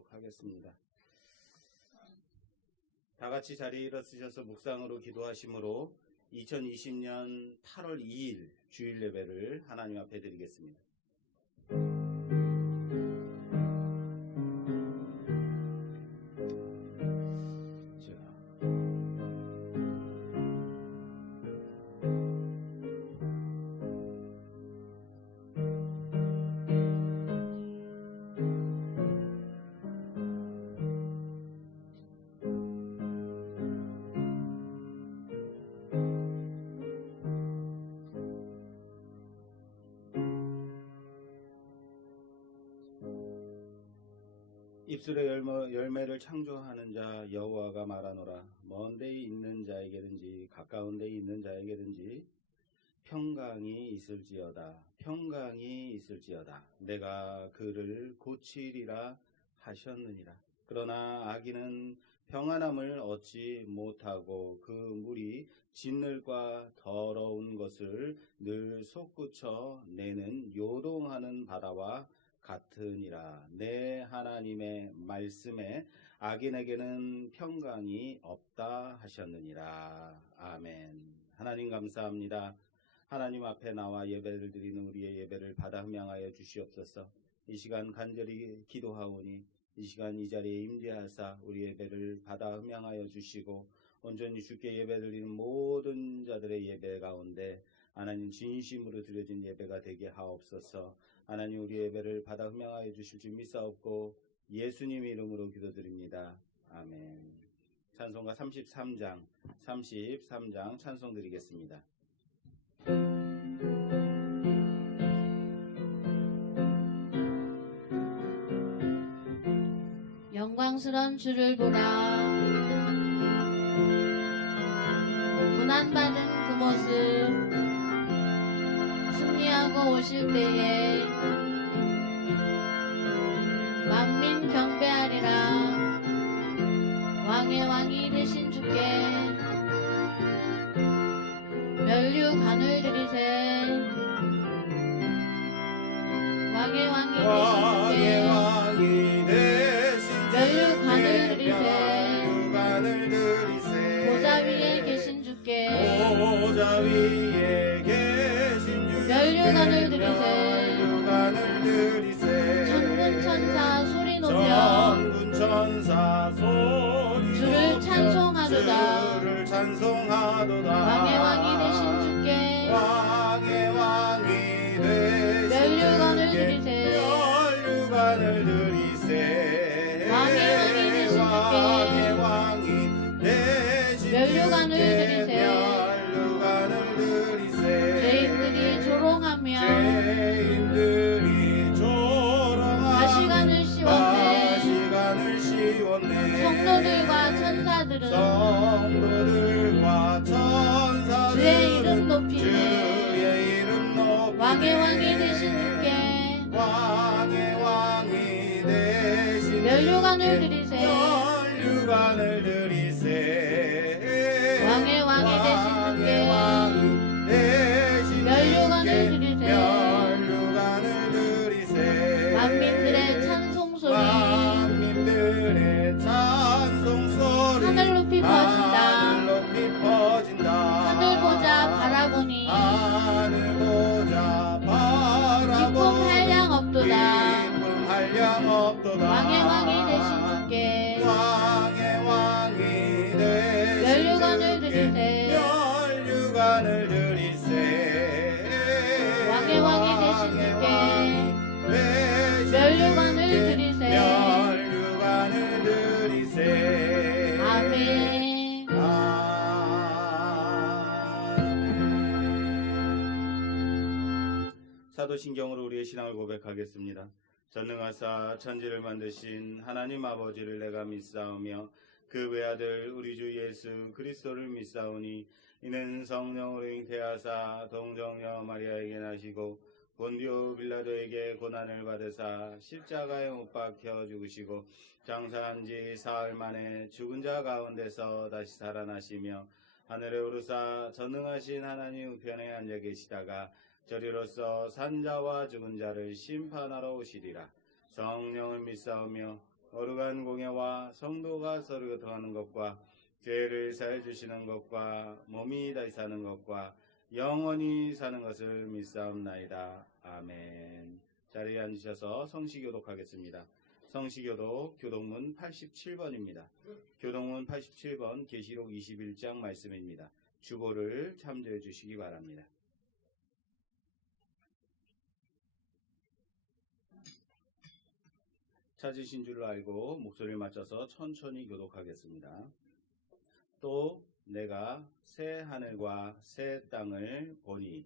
나누도록 하겠습니다. 다 같이 자리에 일어서셔서 묵상으로 기도하심으로 2020년 8월 2일 주일 예배를 하나님 앞에 드리겠습니다. 입술의 열매를 창조하는 자 여호와가 말하노라. 먼 데에 있는 자에게든지 가까운 데에 있는 자에게든지 평강이 있을지어다. 평강이 있을지어다. 내가 그를 고치리라 하셨느니라. 그러나 악인은 평안함을 얻지 못하고 그 물이 진늘과 더러운 것을 늘 솟구쳐 내는 요동하는 바다와 같으니라. 내 하나님의 말씀에 악인에게는 평강이 없다 하셨느니라. 아멘. 하나님 감사합니다. 하나님 앞에 나와 예배를 드리는 우리의 예배를 받아 흠양하여 주시옵소서. 이 시간 간절히 기도하오니 이 시간 이 자리에 임재하사 우리 예배를 받아 흠양하여 주시고 온전히 주께 예배 드리는 모든 자들의 예배 가운데 하나님 진심으로 드려진 예배가 되게 하옵소서. 하나님 우리 예배를 받아 흠양하여 주실 줄 믿사옵고 예수님 이름으로 기도드립니다. 아멘. 찬송가 33장 찬송 드리겠습니다. 영광스런 주를 보라. 고난받은 그 모습 승리하고 오실 때에 만민 경배하리라. 왕의 왕이 되신 주께 면류관을 드리세. 왕의 왕이 되신 주께 면류관을 드리세. 보좌 위에 계신 주께 면류관을 드리세. 천군 천사 소리 높여 주를 찬송하도다. 왕의 왕이 되신 주께 면류관을 드리세. 왕의 왕이 되신 주께 면류관을 드리세. 죄인들이 조롱하며 가시관을 씌웠네. 성도들과 천사들은 주의 이름 높이네. 왕의 왕이 되신 주께 면류관을 드리세. 왕의 왕이 되신 주께 면류관을 드리세. 만민들의 찬송 소리 하늘 높이 퍼진다. 하늘 보자 바라보니 기쁨 한량 없도다. 왕의 왕이 되신 주께 면류관을 드리세. 왕의 왕이 되신 주께 면류관을 드리세. 아멘. 사도신경으로 우리의 신앙을 고백하겠습니다. 전능하사 천지를 만드신 하나님 아버지를 내가 믿사오며 그 외아들 우리 주 예수 그리스도를 믿사오니 이는 성령으로 잉태하사 동정녀 마리아에게 나시고 본디오 빌라도에게 고난을 받으사 십자가에 못 박혀 죽으시고 장사한 지 사흘 만에 죽은 자 가운데서 다시 살아나시며 하늘에 오르사 전능하신 하나님 우편에 앉아 계시다가 저리로서 산자와 죽은 자를 심판하러 오시리라. 성령을 믿사오며 거룩한 공예와 성도가 서로 교통하는 것과 죄를 사해 주시는 것과 몸이 다시 사는 것과 영원히 사는 것을 믿사옵나이다. 아멘. 자리에 앉으셔서 성시교독하겠습니다. 성시교독 교독문 87번입니다. 교독문 87번 계시록 21장 말씀입니다. 주보를 참조해 주시기 바랍니다. 찾으신 줄로 알고 목소리를 맞춰서 천천히 교독하겠습니다. 또 내가 새 하늘과 새 땅을 보니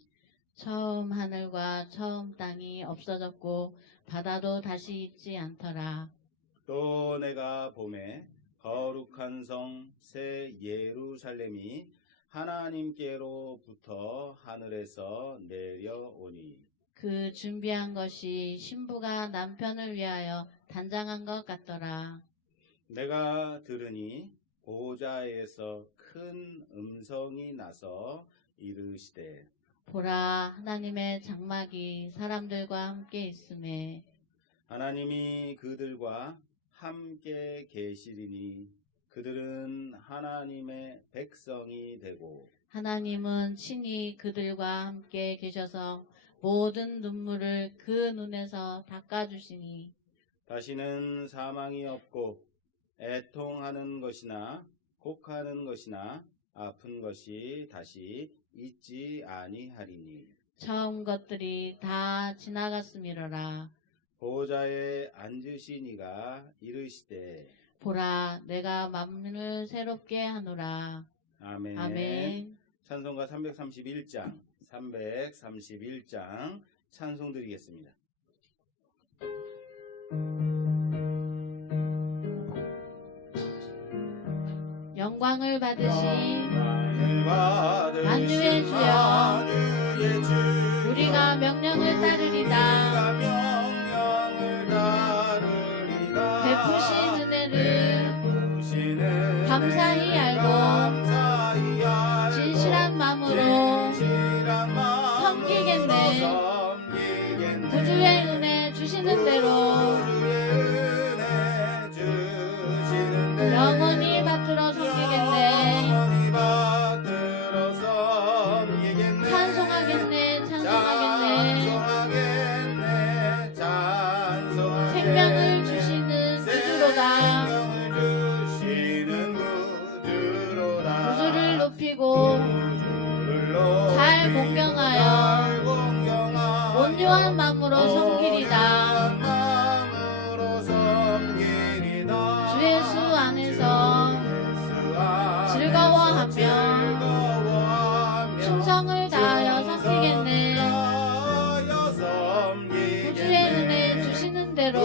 처음 하늘과 처음 땅이 없어졌고 바다도 다시 있지 않더라. 또 내가 봄에 거룩한 성 새 예루살렘이 하나님께로부터 하늘에서 내려오니 그 준비한 것이 신부가 남편을 위하여 단장한 것 같더라. 내가 들으니 보좌에서 큰 음성이 나서 이르시되 보라, 하나님의 장막이 사람들과 함께 있음에 하나님이 그들과 함께 계시리니 그들은 하나님의 백성이 되고 하나님은 친히 그들과 함께 계셔서 모든 눈물을 그 눈에서 닦아주시니 다시는 사망이 없고 애통하는 것이나 곡하는 것이나 아픈 것이 다시 있지 아니하리니 처음 것들이 다 지나갔음이로라. 보좌에 앉으신 이가 이르시되 보라, 내가 만민을 새롭게 하노라. 아멘. 아멘. 찬송가 331장 찬송 드리겠습니다. 영광을 받으신 만주의 주여, 우리가 명령을 따르리다. 베푸신 은혜를 감사히 알고 진실한 마음으로 섬기겠네. 구주의 은혜 주시는 대로 영원히 받들어 섬기겠네. 찬송하겠네. 생명을 주시는 구주로다. 구주를 높이고 잘 공경하여 온유한 마음으로 섬기리다. 주 예수 안에서 즐거워하며 충성을 다하여 섬기겠네. 구주의 은혜 주시는 대로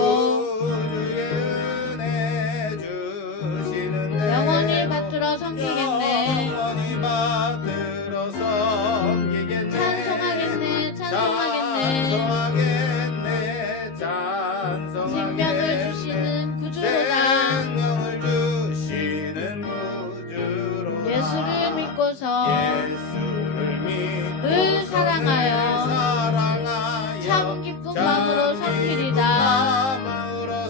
영원히 받들어 섬기겠네. 찬송하겠네. 생명을 주시는 구주로다. 예수를 믿고서 늘 사랑하여 참 기쁜 마음으로 섬기리다.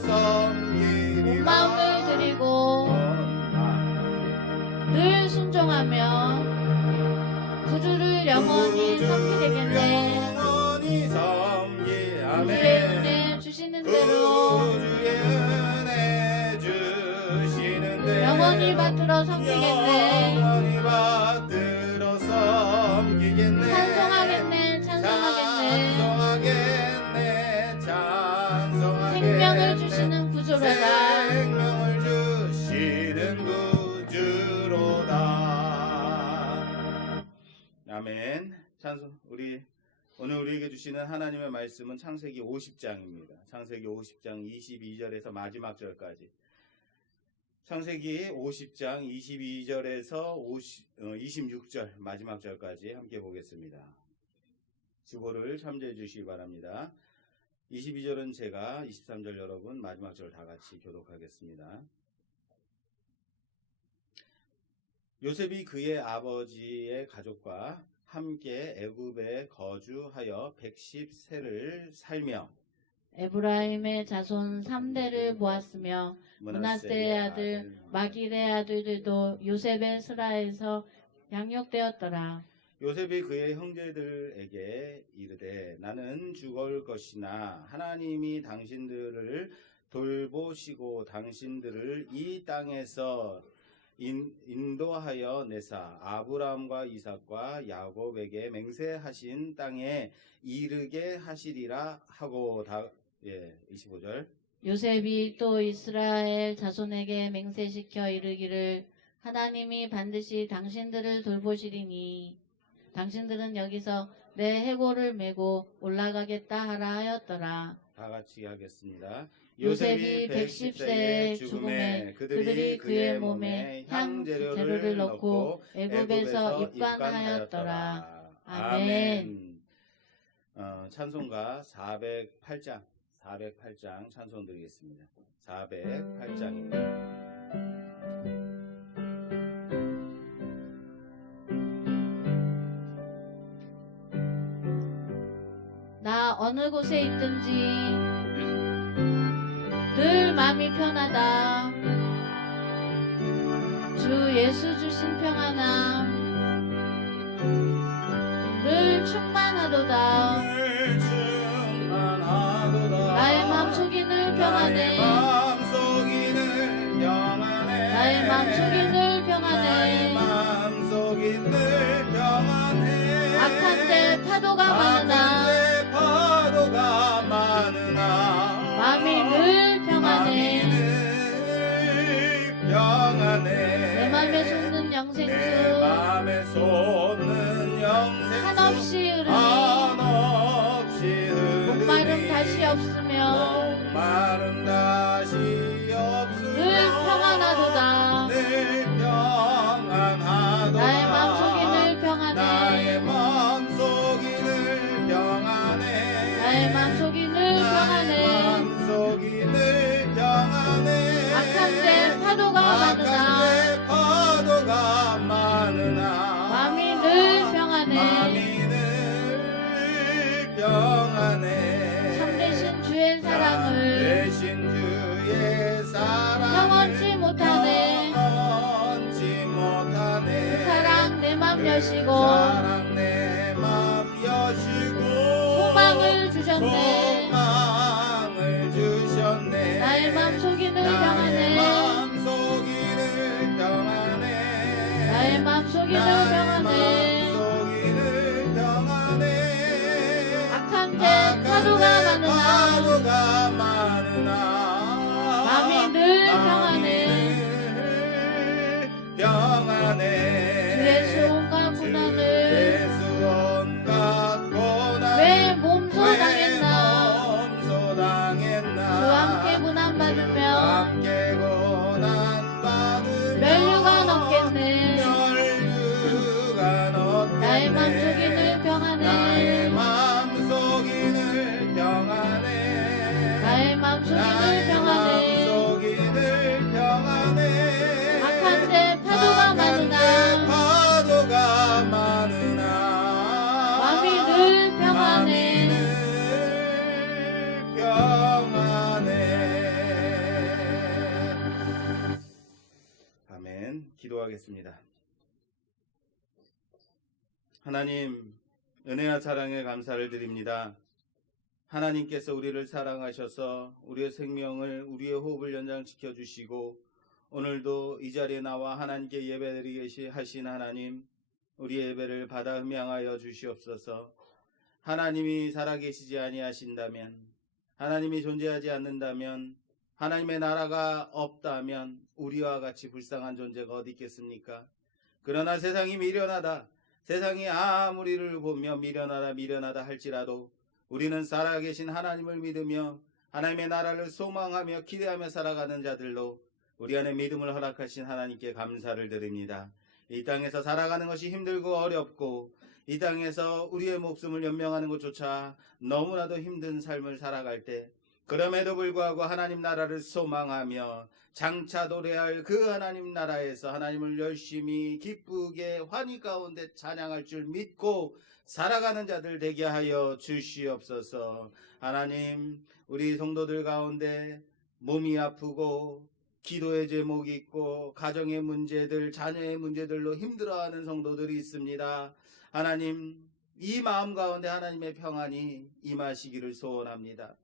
온 마음을 드리고 늘 순종하며 구주를 영원히 섬기되겠네. 구주의 은혜 주시는 대로 영원히 받들어 섬기겠네. 찬송하겠네. 생명을 주시는 구주로다. 아멘. 오늘 우리에게 주시는 하나님의 말씀은 창세기 50장입니다. 창세기 50장 22절에서 마지막 절까지. 창세기 50장 22절에서 26절 마지막 절까지 함께 보겠습니다. 주보를 참조해 주시기 바랍니다. 22절은 제가, 23절 여러분, 마지막 절 다 같이 교독하겠습니다. 요셉이 그의 아버지의 가족과 함께 애굽에 거주하여 110세를 살며 에브라임의 자손 3대를 보았으며 므낫세의 아들 마길의 아들들도 요셉의 스라에서 양육되었더라. 요셉이 그의 형제들에게 이르되 나는 죽을 것이나 하나님이 당신들을 돌보시고 당신들을 이 땅에서 인도하여 내사 아브라함과 이삭과 야곱에게 맹세하신 땅에 이르게 하시리라 하고 25절. 요셉이 또 이스라엘 자손에게 맹세시켜 이르기를 하나님이 반드시 당신들을 돌보시리니 당신들은 여기서 내 해골을 메고 올라가겠다 하라 하였더라. 다 같이 하겠습니다. 요셉이 110세의 죽음에 그들이 그의 몸에 향 재료를 넣고 애굽에서 입관하였더라. 아멘. 찬송가 408장 찬송 드리겠습니다. 408장입니다. 나 어느 곳에 있든지 늘 마음이 편하다. 주 예수 주신 평안함 늘 충만하도다. 나의 마음속이 늘 평안해. 나의 마음속이 늘 평안해. 악한 때 파도가 많으나 마음이 늘 평안해. 내 맘에 솟는 영생수 한없이 흐르니 목마름 다시 없으며 늘 평안하도다. 나의 맘속이 늘 평안해. 나의 맘속이 늘 평안해. 악한 때 파도가 많으나 마음이 늘 평안해. 참되신 주의 사랑을 영원치 못하네. 그 사랑 내 맘 여시고 소망을 주셨네. 나의 맘속이 늘 평안해. 나의 맘속이 늘 평안해. 악한 때 파도가 많으나 마음이 늘 평안해. 주의 수온과 고난을 왜 몸소 당했나. 주와 함께 고난받으며 멸류가 넘겠네. 나의 맘속이 늘 평안해. 나의 맘속이 늘 평안해. 악한 때 파도가 많으나 마음이 늘 평안해. 아멘. 기도하겠습니다. 하나님, 은혜와 사랑에 감사를 드립니다. 하나님께서 우리를 사랑하셔서 우리의 생명을, 우리의 호흡을 연장시켜 주시고 오늘도 이 자리에 나와 하나님께 예배드리게 하신 하나님, 우리의 예배를 받아 흠양하여 주시옵소서. 하나님이 살아계시지 아니하신다면, 하나님이 존재하지 않는다면, 하나님의 나라가 없다면 우리와 같이 불쌍한 존재가 어디 있겠습니까? 그러나 세상이 미련하다, 세상이 아무리를 보며 미련하다 할지라도 우리는 살아계신 하나님을 믿으며 하나님의 나라를 소망하며 기대하며 살아가는 자들로 우리 안에 믿음을 허락하신 하나님께 감사를 드립니다. 이 땅에서 살아가는 것이 힘들고 어렵고 이 땅에서 우리의 목숨을 연명하는 것조차 너무나도 힘든 삶을 살아갈 때 그럼에도 불구하고 하나님 나라를 소망하며 장차 도래할 그 하나님 나라에서 하나님을 열심히 기쁘게 환희 가운데 찬양할 줄 믿고 살아가는 자들 되게 하여 주시옵소서. 하나님, 우리 성도들 가운데 몸이 아프고 기도의 제목이 있고 가정의 문제들, 자녀의 문제들로 힘들어하는 성도들이 있습니다. 하나님, 이 마음 가운데 하나님의 평안이 임하시기를 소원합니다.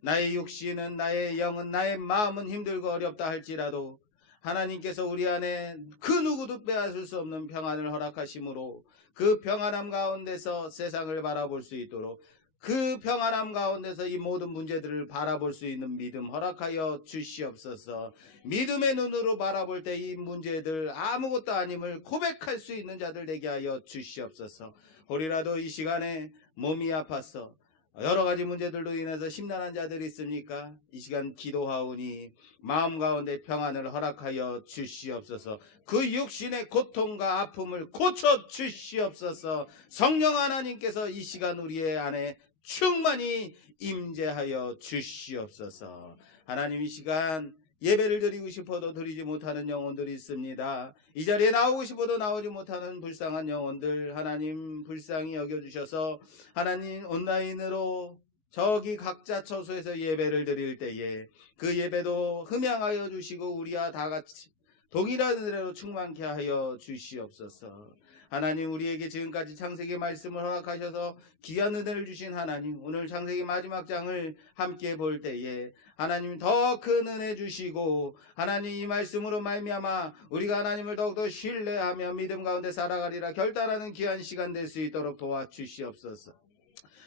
나의 육신은, 나의 영은, 나의 마음은 힘들고 어렵다 할지라도 하나님께서 우리 안에 그 누구도 빼앗을 수 없는 평안을 허락하심으로 그 평안함 가운데서 세상을 바라볼 수 있도록, 그 평안함 가운데서 이 모든 문제들을 바라볼 수 있는 믿음 허락하여 주시옵소서. 믿음의 눈으로 바라볼 때 이 문제들 아무것도 아님을 고백할 수 있는 자들 되게 하여 주시옵소서. 혹이라도 이 시간에 몸이 아파서 여러 가지 문제들로 인해서 심란한 자들이 있습니까? 이 시간 기도하오니 마음 가운데 평안을 허락하여 주시옵소서. 그 육신의 고통과 아픔을 고쳐 주시옵소서. 성령 하나님께서 이 시간 우리의 안에 충만히 임재하여 주시옵소서. 하나님, 이 시간 예배를 드리고 싶어도 드리지 못하는 영혼들이 있습니다. 이 자리에 나오고 싶어도 나오지 못하는 불쌍한 영혼들, 하나님 불쌍히 여겨주셔서 하나님 온라인으로 저기 각자 처소에서 예배를 드릴 때에 그 예배도 흠양하여 주시고 우리와 다 같이 동일한 은혜로 충만케 하여 주시옵소서. 하나님, 우리에게 지금까지 창세기 말씀을 허락하셔서 귀한 은혜를 주신 하나님, 오늘 창세기 마지막 장을 함께 볼 때에 하나님 더 큰 은혜 주시고 하나님 이 말씀으로 말미암아 우리가 하나님을 더욱더 신뢰하며 믿음 가운데 살아가리라 결단하는 귀한 시간 될 수 있도록 도와주시옵소서.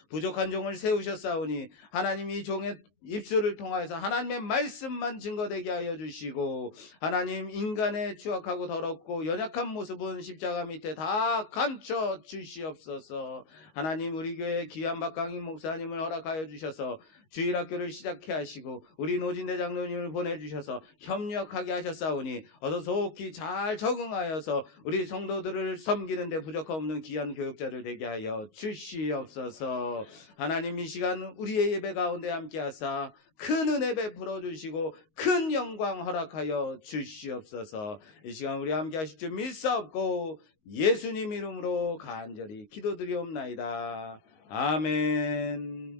부족한 종을 세우셨사오니 하나님 이 종의 입술을 통하여서 하나님의 말씀만 증거되게 하여 주시고 하나님 인간의 추악하고 더럽고 연약한 모습은 십자가 밑에 다 감춰 주시옵소서. 하나님, 우리 교회 귀한 박강희 목사님을 허락하여 주셔서 주일학교를 시작해 하시고 우리 노진대 장로님을 보내주셔서 협력하게 하셨사오니 어서 속히 잘 적응하여서 우리 성도들을 섬기는 데 부족함 없는 귀한 교육자를 되게 하여 주시옵소서. 하나님, 이 시간 우리의 예배 가운데 함께 하사 큰 은혜 베풀어 주시고 큰 영광 허락하여 주시옵소서. 이 시간 우리 함께 하실 줄 믿사옵고 예수님 이름으로 간절히 기도드리옵나이다. 아멘.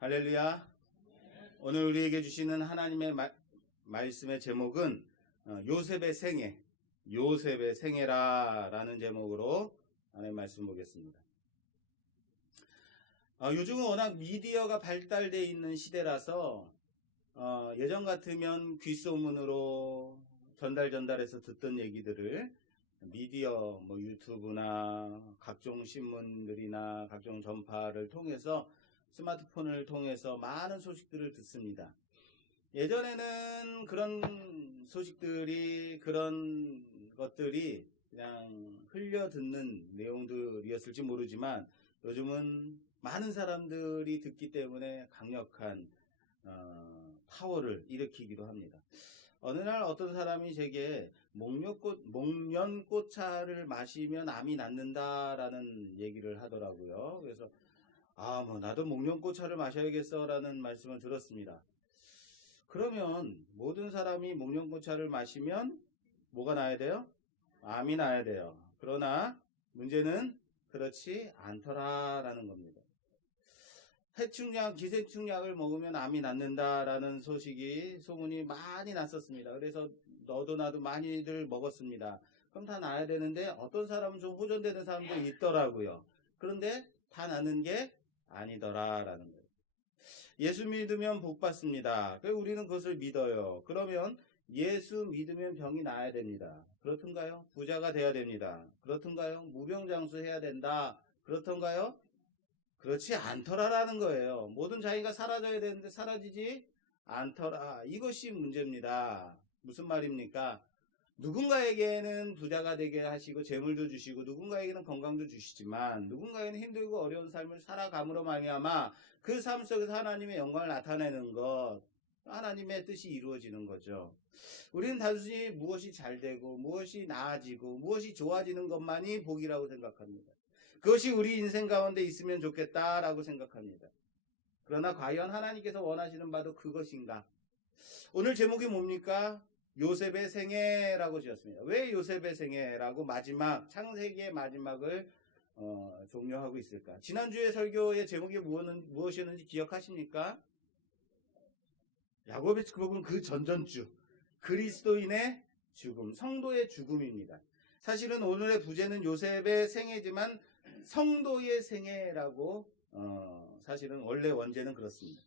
할렐루야. 오늘 우리에게 주시는 하나님의 말씀의 제목은 요셉의 생애, 요셉의 생애라라는 제목으로 하나님의 말씀 보겠습니다. 요즘은 워낙 미디어가 발달되어 있는 시대라서 예전 같으면 귓소문으로 전달해서 듣던 얘기들을 미디어, 유튜브나 각종 신문들이나 각종 전파를 통해서 스마트폰을 통해서 많은 소식들을 듣습니다. 예전에는 그런 소식들이, 그런 것들이 그냥 흘려듣는 내용들이었을지 모르지만 요즘은 많은 사람들이 듣기 때문에 강력한 파워를 일으키기도 합니다. 어느 날 어떤 사람이 제게 목련꽃차를 마시면 암이 낫는다라는 얘기를 하더라고요. 그래서 나도 목련꽃차를 마셔야겠어 라는 말씀을 들었습니다. 그러면 모든 사람이 목련꽃차를 마시면 뭐가 나야 돼요? 암이 나야 돼요. 그러나 문제는 그렇지 않더라라는 겁니다. 해충약, 기생충약을 먹으면 암이 낫는다라는 소문이 많이 났었습니다. 그래서 너도 나도 많이들 먹었습니다. 그럼 다 나야 되는데 어떤 사람은 좀 호전되는 사람도 있더라고요. 그런데 다 나는 게 아니더라라는 거예요. 예수 믿으면 복 받습니다. 우리는 그것을 믿어요. 그러면 예수 믿으면 병이 나아야 됩니다. 그렇던가요? 부자가 돼야 됩니다. 그렇던가요? 무병장수해야 된다. 그렇던가요? 그렇지 않더라라는 거예요. 모든 자기가 사라져야 되는데 사라지지 않더라. 이것이 문제입니다. 무슨 말입니까? 누군가에게는 부자가 되게 하시고 재물도 주시고 누군가에게는 건강도 주시지만 누군가에게는 힘들고 어려운 삶을 살아감으로 말미암아 그 삶 속에서 하나님의 영광을 나타내는 것, 하나님의 뜻이 이루어지는 거죠. 우리는 단순히 무엇이 잘 되고 무엇이 나아지고 무엇이 좋아지는 것만이 복이라고 생각합니다. 그것이 우리 인생 가운데 있으면 좋겠다라고 생각합니다. 그러나 과연 하나님께서 원하시는 바도 그것인가? 오늘 제목이 뭡니까? 요셉의 생애라고 지었습니다. 왜 요셉의 생애라고 창세기의 마지막을 종료하고 있을까? 지난주에 설교의 제목이 무엇이었는지 기억하십니까? 야곱의 복음 그 전전주 그리스도인의 죽음, 성도의 죽음입니다. 사실은 오늘의 부제는 요셉의 생애지만 성도의 생애라고 사실은 원래 원제는 그렇습니다.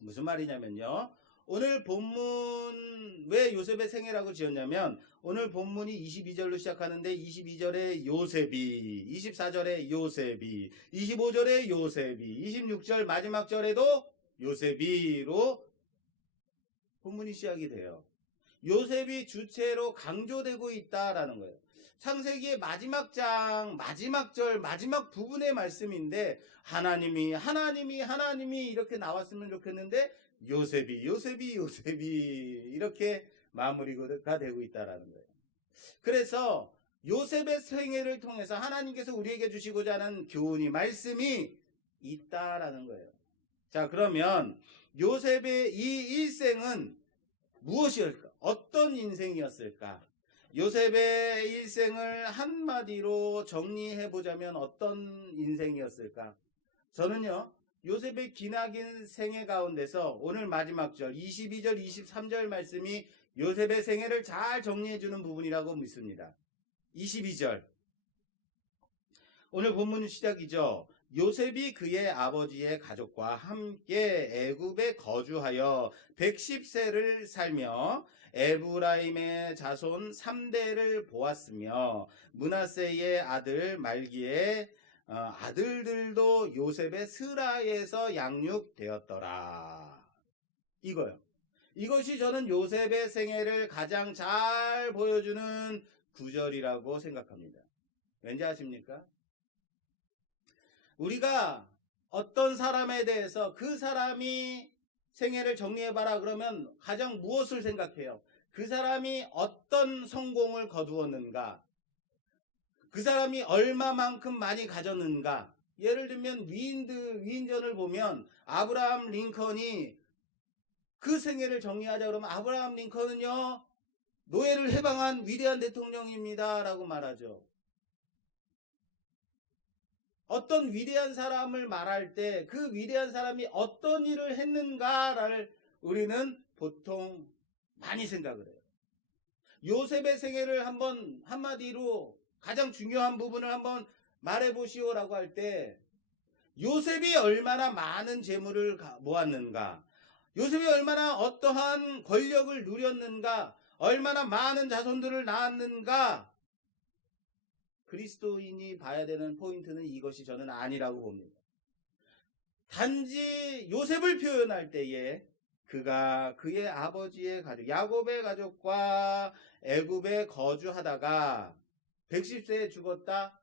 무슨 말이냐면요. 오늘 본문 왜 요셉의 생애라고 지었냐면 오늘 본문이 22절로 시작하는데 22절에 요셉이, 24절에 요셉이, 25절에 요셉이, 26절 마지막 절에도 요셉이로 본문이 시작이 돼요. 요셉이 주체로 강조되고 있다라는 거예요. 창세기의 마지막 장, 마지막 절, 마지막 부분의 말씀인데 하나님이 이렇게 나왔으면 좋겠는데 요셉이 이렇게 마무리가 되고 있다라는 거예요. 그래서 요셉의 생애를 통해서 하나님께서 우리에게 주시고자 하는 교훈이, 말씀이 있다라는 거예요. 자, 그러면 요셉의 이 일생은 무엇이었을까? 어떤 인생이었을까? 요셉의 일생을 한마디로 정리해보자면 어떤 인생이었을까? 저는요, 요셉의 기나긴 생애 가운데서 오늘 마지막 절 22절 23절 말씀이 요셉의 생애를 잘 정리해주는 부분이라고 믿습니다. 22절 오늘 본문 시작이죠. 요셉이 그의 아버지의 가족과 함께 애굽에 거주하여 110세를 살며 에브라임의 자손 3대를 보았으며 므낫세의 아들 말기의 아들들도 요셉의 스라에서 양육되었더라. 이거요. 이것이 저는 요셉의 생애를 가장 잘 보여주는 구절이라고 생각합니다. 왠지 아십니까? 우리가 어떤 사람에 대해서 그 사람이 생애를 정리해봐라 그러면 가장 무엇을 생각해요? 그 사람이 어떤 성공을 거두었는가? 그 사람이 얼마만큼 많이 가졌는가? 예를 들면 위인전을 보면 아브라함 링컨이 그 생애를 정리하자 그러면 아브라함 링컨은요 노예를 해방한 위대한 대통령입니다 라고 말하죠. 어떤 위대한 사람을 말할 때 그 위대한 사람이 어떤 일을 했는가를 우리는 보통 많이 생각을 해요. 요셉의 생애를 한번 한마디로 가장 중요한 부분을 한번 말해보시오라고 할 때 요셉이 얼마나 많은 재물을 모았는가, 요셉이 얼마나 어떠한 권력을 누렸는가, 얼마나 많은 자손들을 낳았는가, 그리스도인이 봐야 되는 포인트는 이것이 저는 아니라고 봅니다. 단지 요셉을 표현할 때에 그가 그의 아버지의 가족, 야곱의 가족과 애굽에 거주하다가 110세에 죽었다.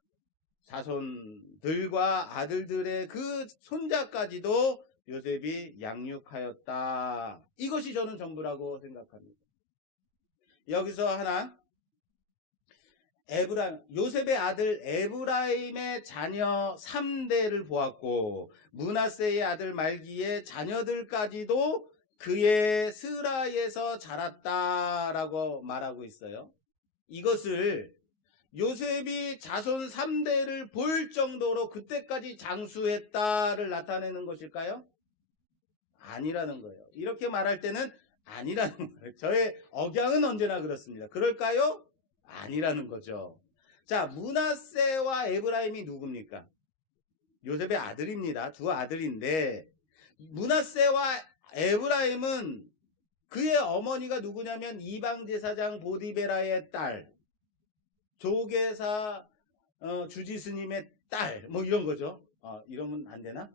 자손들과 아들들의 그 손자까지도 요셉이 양육하였다. 이것이 저는 전부라고 생각합니다. 여기서 하나, 요셉의 아들 에브라임의 자녀 3대를 보았고 므낫세의 아들 말기의 자녀들까지도 그의 스라에서 자랐다라고 말하고 있어요. 이것을 요셉이 자손 3대를 볼 정도로 그때까지 장수했다를 나타내는 것일까요? 아니라는 거예요. 이렇게 말할 때는 아니라는 거예요. 저의 억양은 언제나 그렇습니다. 그럴까요? 아니라는 거죠. 자, 므낫세와 에브라임이 누굽니까? 요셉의 아들입니다. 두 아들인데 므낫세와 에브라임은 그의 어머니가 누구냐면 이방제사장 보디베라의 딸, 조계사 주지스님의 딸, 뭐 이런 거죠. 이러면 안 되나?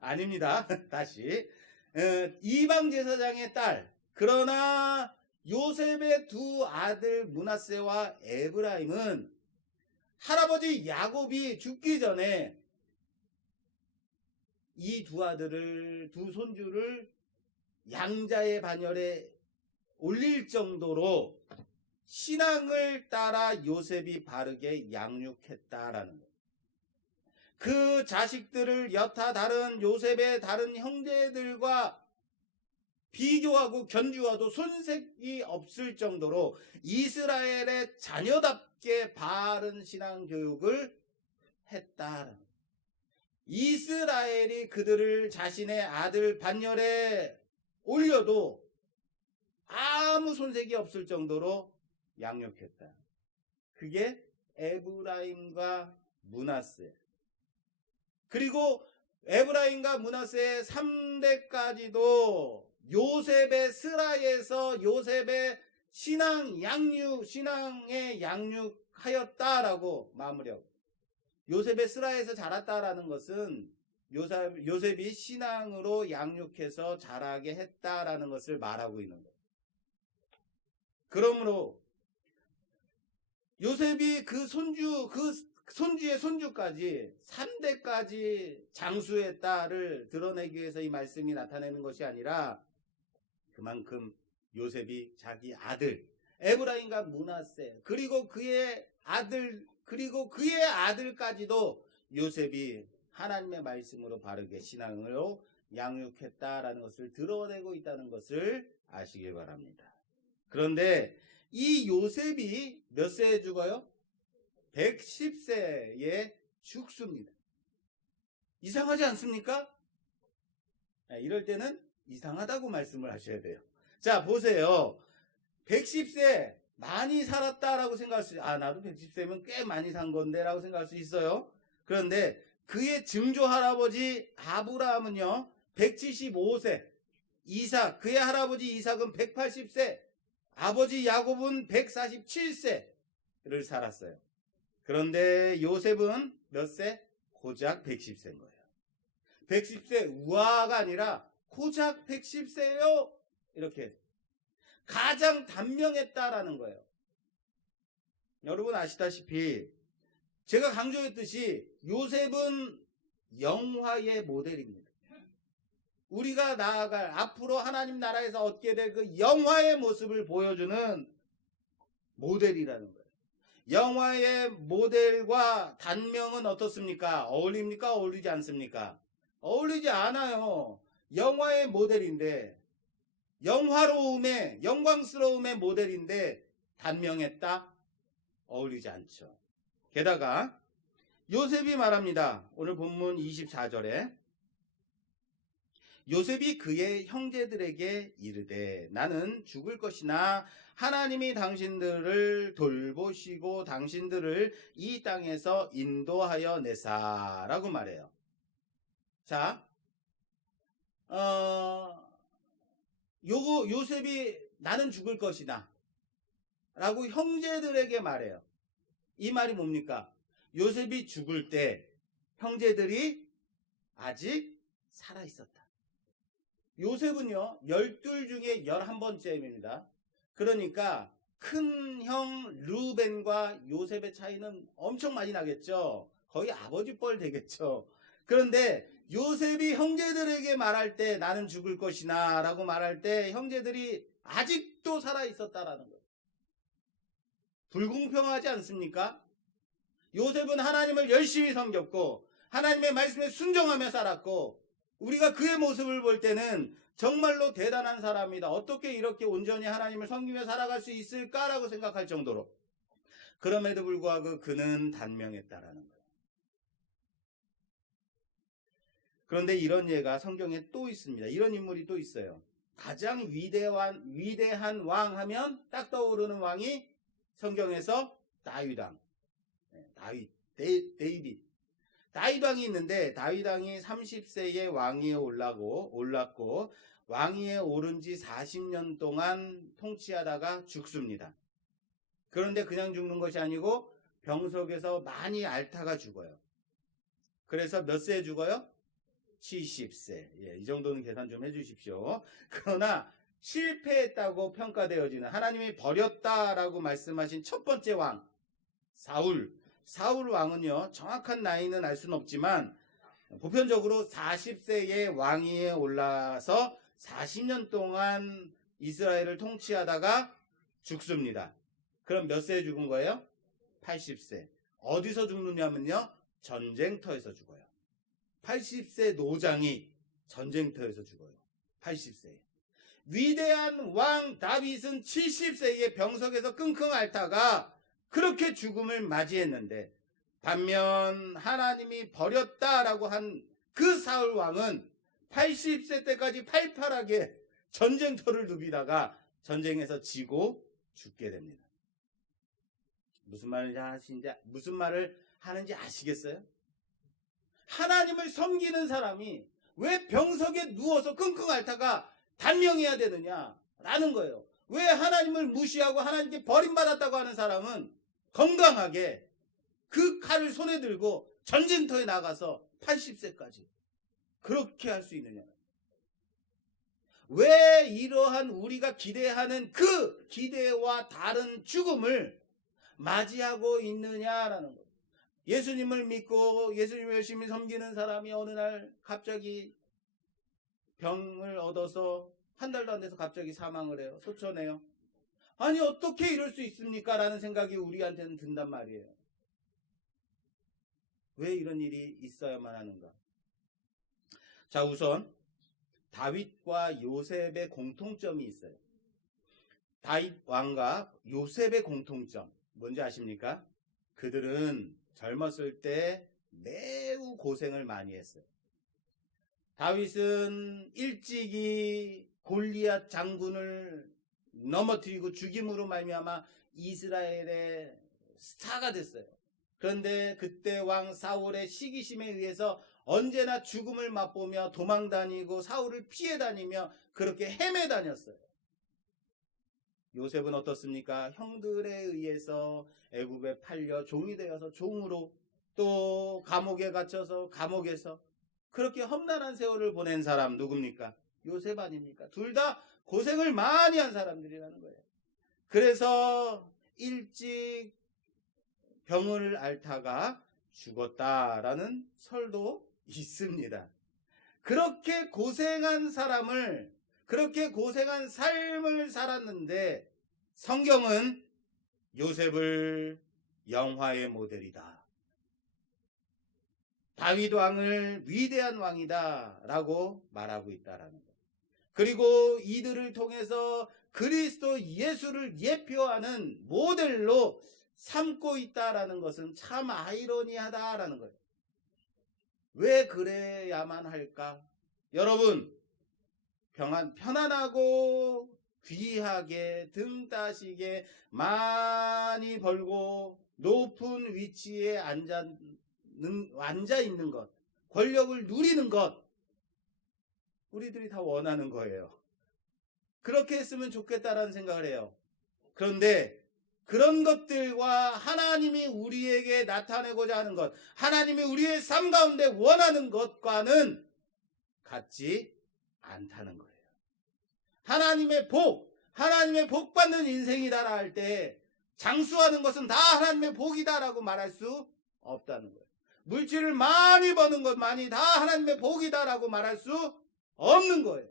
아닙니다. 다시 이방제사장의 딸. 그러나 요셉의 두 아들 므낫세와 에브라임은 할아버지 야곱이 죽기 전에 이 두 아들을, 두 손주를 양자의 반열에 올릴 정도로 신앙을 따라 요셉이 바르게 양육했다라는 거예요. 그 자식들을 여타 다른 요셉의 다른 형제들과 비교하고 견주어도 손색이 없을 정도로 이스라엘의 자녀답게 바른 신앙 교육을 했다. 이스라엘이 그들을 자신의 아들 반열에 올려도 아무 손색이 없을 정도로 양육했다. 그게 에브라임과 므낫세. 그리고 에브라임과 므낫세의 3대까지도 요셉의 스라에서 요셉의 신앙에 양육하였다라고 마무리하고, 요셉의 스라에서 자랐다라는 것은 요셉이 신앙으로 양육해서 자라게 했다라는 것을 말하고 있는 거예요. 그러므로 요셉이 그 손주의 손주까지 3대까지 장수의 딸을 드러내기 위해서 이 말씀이 나타내는 것이 아니라, 그만큼 요셉이 자기 아들 에브라임과 므낫세 그리고 그의 아들까지도 요셉이 하나님의 말씀으로 바르게 신앙으로 양육했다라는 것을 드러내고 있다는 것을 아시길 바랍니다. 그런데 이 요셉이 몇 세에 죽어요? 110세에 죽습니다. 이상하지 않습니까? 이럴 때는 이상하다고 말씀을 하셔야 돼요. 자, 보세요. 110세 많이 살았다라고 생각할 수 있어요. 나도 110세면 꽤 많이 산 건데 라고 생각할 수 있어요. 그런데 그의 증조 할아버지 아브라함은요 175세, 그의 할아버지 이삭은 180세, 아버지 야곱은 147세를 살았어요. 그런데 요셉은 몇 세? 고작 110세인 거예요. 110세 우아가 아니라 고작 110세요. 이렇게 가장 단명했다라는 거예요. 여러분 아시다시피 제가 강조했듯이 요셉은 영화의 모델입니다. 우리가 나아갈 앞으로 하나님 나라에서 얻게 될 그 영화의 모습을 보여주는 모델이라는 거예요. 영화의 모델과 단명은 어떻습니까? 어울립니까? 어울리지 않습니까? 어울리지 않아요. 영화의 모델인데, 영화로움의 영광스러움의 모델인데 단명했다? 어울리지 않죠. 게다가 요셉이 말합니다. 오늘 본문 24절에 요셉이 그의 형제들에게 이르되 나는 죽을 것이나 하나님이 당신들을 돌보시고 당신들을 이 땅에서 인도하여 내사라고 말해요. 자, 요셉이 나는 죽을 것이다 라고 형제들에게 말해요. 이 말이 뭡니까? 요셉이 죽을 때 형제들이 아직 살아있었다. 요셉은요 12 중에 11번째입니다. 그러니까 큰 형 르벤과 요셉의 차이는 엄청 많이 나겠죠. 거의 아버지 뻘 되겠죠. 그런데 요셉이 형제들에게 말할 때 나는 죽을 것이나 라고 말할 때 형제들이 아직도 살아있었다라는 거예요. 불공평하지 않습니까? 요셉은 하나님을 열심히 섬겼고 하나님의 말씀에 순종하며 살았고, 우리가 그의 모습을 볼 때는 정말로 대단한 사람이다. 어떻게 이렇게 온전히 하나님을 섬기며 살아갈 수 있을까라고 생각할 정도로. 그럼에도 불구하고 그는 단명했다라는 거예요. 그런데 이런 예가 성경에 또 있습니다. 이런 인물이 또 있어요. 가장 위대한 왕 하면 딱 떠오르는 왕이 성경에서 다윗 왕. 데이빗. 다윗 왕이 있는데 다윗 왕이 30세에 왕위에 올랐고 왕위에 오른 지 40년 동안 통치하다가 죽습니다. 그런데 그냥 죽는 것이 아니고 병 속에서 많이 앓다가 죽어요. 그래서 몇 세에 죽어요? 70세. 이 정도는 계산 좀 해주십시오. 그러나 실패했다고 평가되어지는, 하나님이 버렸다라고 말씀하신 첫 번째 왕 사울 왕은요 정확한 나이는 알 수는 없지만 보편적으로 40세에 왕위에 올라서 40년 동안 이스라엘을 통치하다가 죽습니다. 그럼 몇 세에 죽은 거예요? 80세. 어디서 죽느냐면요 전쟁터에서 죽어요. 80세 노장이 전쟁터에서 죽어요. 80세에. 위대한 왕 다윗은 70세에 병석에서 끙끙 앓다가 그렇게 죽음을 맞이했는데 반면 하나님이 버렸다라고 한 그 사울 왕은 80세 때까지 팔팔하게 전쟁터를 누비다가 전쟁에서 지고 죽게 됩니다. 무슨 말을 하는지 아시겠어요? 하나님을 섬기는 사람이 왜 병석에 누워서 끙끙 앓다가 단명해야 되느냐라는 거예요. 왜 하나님을 무시하고 하나님께 버림받았다고 하는 사람은 건강하게 그 칼을 손에 들고 전쟁터에 나가서 80세까지 그렇게 할 수 있느냐. 왜 이러한 우리가 기대하는 그 기대와 다른 죽음을 맞이하고 있느냐라는 거예요. 예수님을 믿고 예수님을 열심히 섬기는 사람이 어느 날 갑자기 병을 얻어서 한 달도 안 돼서 갑자기 사망을 해요. 소천해요. 아니 어떻게 이럴 수 있습니까? 라는 생각이 우리한테는 든단 말이에요. 왜 이런 일이 있어야만 하는가? 자, 우선 다윗과 요셉의 공통점이 있어요. 다윗 왕과 요셉의 공통점 뭔지 아십니까? 그들은 젊었을 때 매우 고생을 많이 했어요. 다윗은 일찍이 골리앗 장군을 넘어뜨리고 죽임으로 말미암아 이스라엘의 스타가 됐어요. 그런데 그때 왕 사울의 시기심에 의해서 언제나 죽음을 맛보며 도망다니고 사울을 피해 다니며 그렇게 헤매 다녔어요. 요셉은 어떻습니까? 형들에 의해서 애굽에 팔려 종이 되어서 종으로, 또 감옥에 갇혀서 감옥에서 그렇게 험난한 세월을 보낸 사람 누굽니까? 요셉 아닙니까? 둘 다 고생을 많이 한 사람들이라는 거예요. 그래서 일찍 병을 앓다가 죽었다라는 설도 있습니다. 그렇게 고생한 사람을, 그렇게 고생한 삶을 살았는데 성경은 요셉을 영화의 모델이다, 다윗 왕을 위대한 왕이다 라고 말하고 있다라는 거예요. 그리고 이들을 통해서 그리스도 예수를 예표하는 모델로 삼고 있다라는 것은 참 아이러니하다라는 거예요. 왜 그래야만 할까? 여러분, 편안하고 귀하게 등 따시게 많이 벌고 높은 위치에 앉아 있는 것, 권력을 누리는 것, 우리들이 다 원하는 거예요. 그렇게 했으면 좋겠다라는 생각을 해요. 그런데 그런 것들과 하나님이 우리에게 나타내고자 하는 것, 하나님이 우리의 삶 가운데 원하는 것과는 같지 않다는 거예요. 하나님의 복 받는 인생이다라 할 때 장수하는 것은 다 하나님의 복이다라고 말할 수 없다는 거예요. 물질을 많이 버는 것만이 다 하나님의 복이다라고 말할 수 없는 거예요.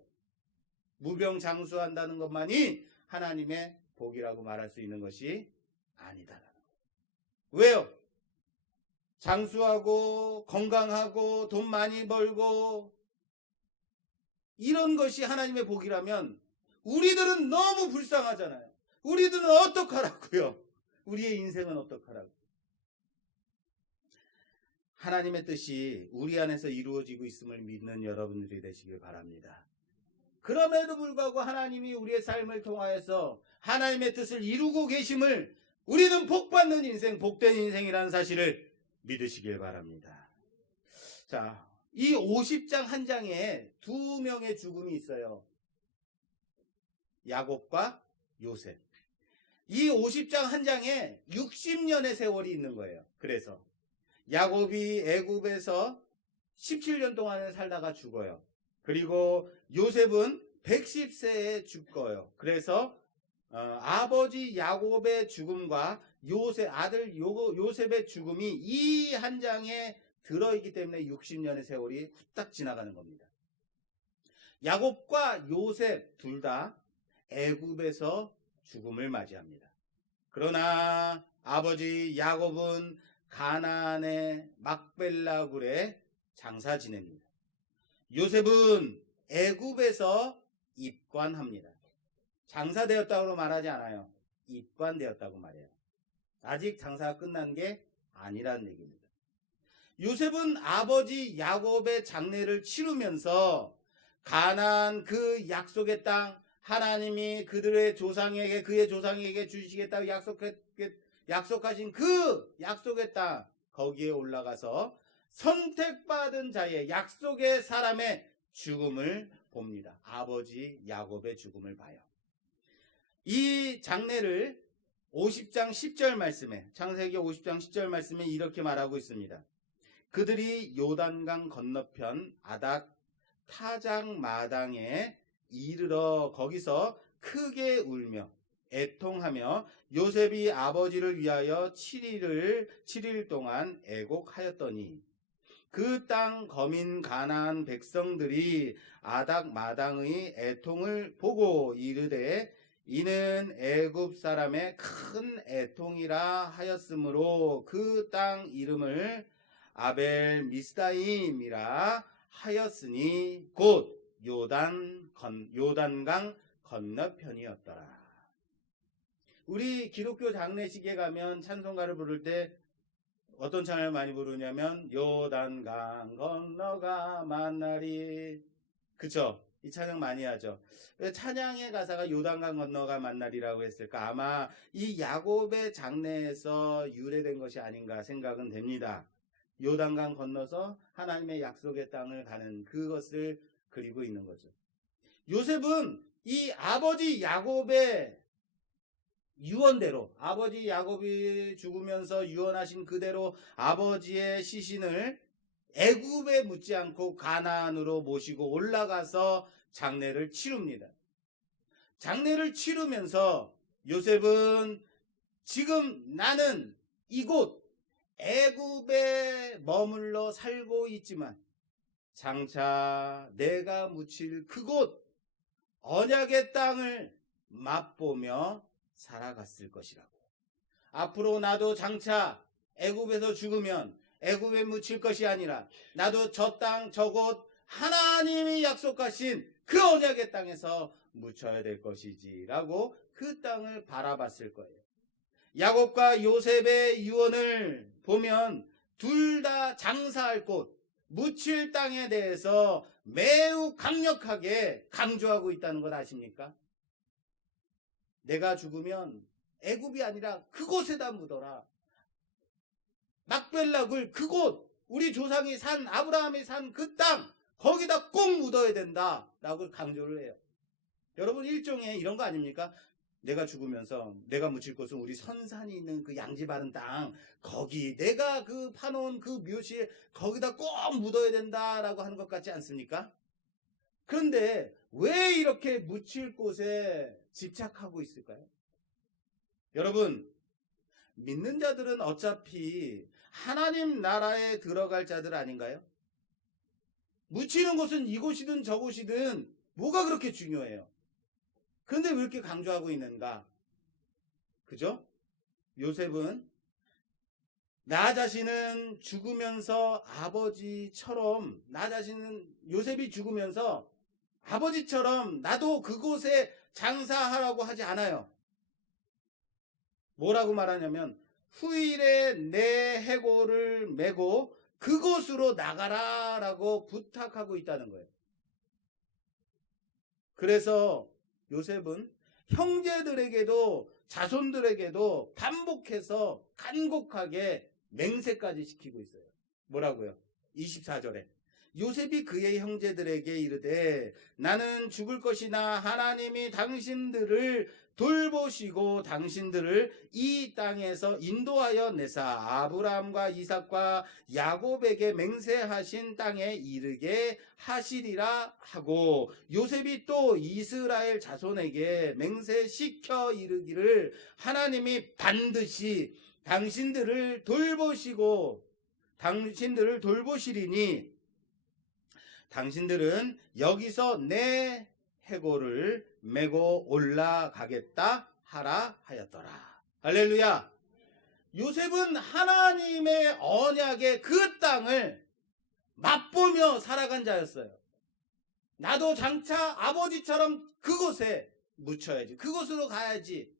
무병장수한다는 것만이 하나님의 복이라고 말할 수 있는 것이 아니다라는 거예요. 왜요? 장수하고 건강하고 돈 많이 벌고 이런 것이 하나님의 복이라면 우리들은 너무 불쌍하잖아요. 우리들은 어떡하라고요? 우리의 인생은 어떡하라고? 하나님의 뜻이 우리 안에서 이루어지고 있음을 믿는 여러분들이 되시길 바랍니다. 그럼에도 불구하고 하나님이 우리의 삶을 통하여서 하나님의 뜻을 이루고 계심을, 우리는 복받는 인생, 복된 인생이라는 사실을 믿으시길 바랍니다. 자, 이 50장 한 장에 두 명의 죽음이 있어요. 야곱과 요셉. 이 50장 한 장에 60년의 세월이 있는 거예요. 그래서 야곱이 애굽에서 17년 동안을 살다가 죽어요. 그리고 요셉은 110세에 죽어요. 그래서 아버지 야곱의 죽음과 아들 요셉의 죽음이 이 한 장에 들어있기 때문에 60년의 세월이 후딱 지나가는 겁니다. 야곱과 요셉 둘 다 애굽에서 죽음을 맞이합니다. 그러나 아버지 야곱은 가나안의 막벨라 굴에 장사 지냅니다. 요셉은 애굽에서 입관합니다. 장사되었다고 말하지 않아요. 입관되었다고 말해요. 아직 장사가 끝난 게 아니라는 얘기입니다. 요셉은 아버지 야곱의 장례를 치르면서 가나안 그 약속의 땅, 하나님이 그들의 조상에게, 그의 조상에게 주시겠다고 약속하신 그 약속의 땅, 거기에 올라가서 선택받은 자의 약속의 사람의 죽음을 봅니다. 아버지 야곱의 죽음을 봐요. 이 장례를 50장 10절 말씀에, 창세기 50장 10절 말씀에 이렇게 말하고 있습니다. 그들이 요단강 건너편 아닥 타작 마당에 이르러 거기서 크게 울며 애통하며 요셉이 아버지를 위하여 7일 동안 애곡하였더니 그 땅 거민 가나안 백성들이 아닥 마당의 애통을 보고 이르되 이는 애굽 사람의 큰 애통이라 하였으므로 그 땅 이름을 아벨 미스다임이라 하였으니 곧 요단강 건너편이었더라. 우리 기독교 장례식에 가면 찬송가를 부를 때 어떤 찬양을 많이 부르냐면 요단강 건너가 만나리. 그쵸? 이 찬양 많이 하죠. 왜 찬양의 가사가 요단강 건너가 만나리라고 했을까? 아마 이 야곱의 장례에서 유래된 것이 아닌가 생각은 됩니다. 요단강 건너서 하나님의 약속의 땅을 가는 그것을 그리고 있는 거죠. 요셉은 이 아버지 야곱의 유언대로, 아버지 야곱이 죽으면서 유언하신 그대로 아버지의 시신을 애굽에 묻지 않고 가나안으로 모시고 올라가서 장례를 치릅니다. 장례를 치르면서 요셉은 지금 나는 이곳 애굽에 머물러 살고 있지만 장차 내가 묻힐 그곳 언약의 땅을 맛보며 살아갔을 것이라고. 앞으로 나도 장차 애굽에서 죽으면 애굽에 묻힐 것이 아니라 나도 저 땅 저곳 하나님이 약속하신 그 언약의 땅에서 묻혀야 될 것이지라고 그 땅을 바라봤을 거예요. 야곱과 요셉의 유언을 보면 둘 다 장사할 곳, 묻힐 땅에 대해서 매우 강력하게 강조하고 있다는 것 아십니까? 내가 죽으면 애굽이 아니라 그곳에다 묻어라. 막벨락을 그곳, 우리 조상이 산, 아브라함이 산 그 땅, 거기다 꼭 묻어야 된다라고 강조를 해요. 여러분, 일종의 이런 거 아닙니까? 내가 죽으면서 내가 묻힐 곳은 우리 선산이 있는 그 양지 바른 땅, 거기 내가 그 파놓은 그 묘시에 거기다 꼭 묻어야 된다라고 하는 것 같지 않습니까? 그런데 왜 이렇게 묻힐 곳에 집착하고 있을까요? 여러분, 믿는 자들은 어차피 하나님 나라에 들어갈 자들 아닌가요? 묻히는 곳은 이곳이든 저곳이든 뭐가 그렇게 중요해요? 그런데 왜 이렇게 강조하고 있는가? 그죠? 요셉은 나 자신은 죽으면서 아버지처럼, 나 자신은 요셉이 죽으면서 아버지처럼 나도 그곳에 장사하라고 하지 않아요. 뭐라고 말하냐면 후일에 내 해골을 메고 그곳으로 나가라 라고 부탁하고 있다는 거예요. 그래서 요셉은 형제들에게도 자손들에게도 반복해서 간곡하게 맹세까지 시키고 있어요. 뭐라고요? 24절에 요셉이 그의 형제들에게 이르되 나는 죽을 것이나 하나님이 당신들을 돌보시고 당신들을 이 땅에서 인도하여 내사 아브라함과 이삭과 야곱에게 맹세하신 땅에 이르게 하시리라 하고 요셉이 또 이스라엘 자손에게 맹세시켜 이르기를 하나님이 반드시 당신들을 돌보시리니 당신들은 여기서 내 해골을 메고 올라가겠다 하라 하였더라. 할렐루야. 요셉은 하나님의 언약의 그 땅을 맛보며 살아간 자였어요. 나도 장차 아버지처럼 그곳에 묻혀야지. 그곳으로 가야지.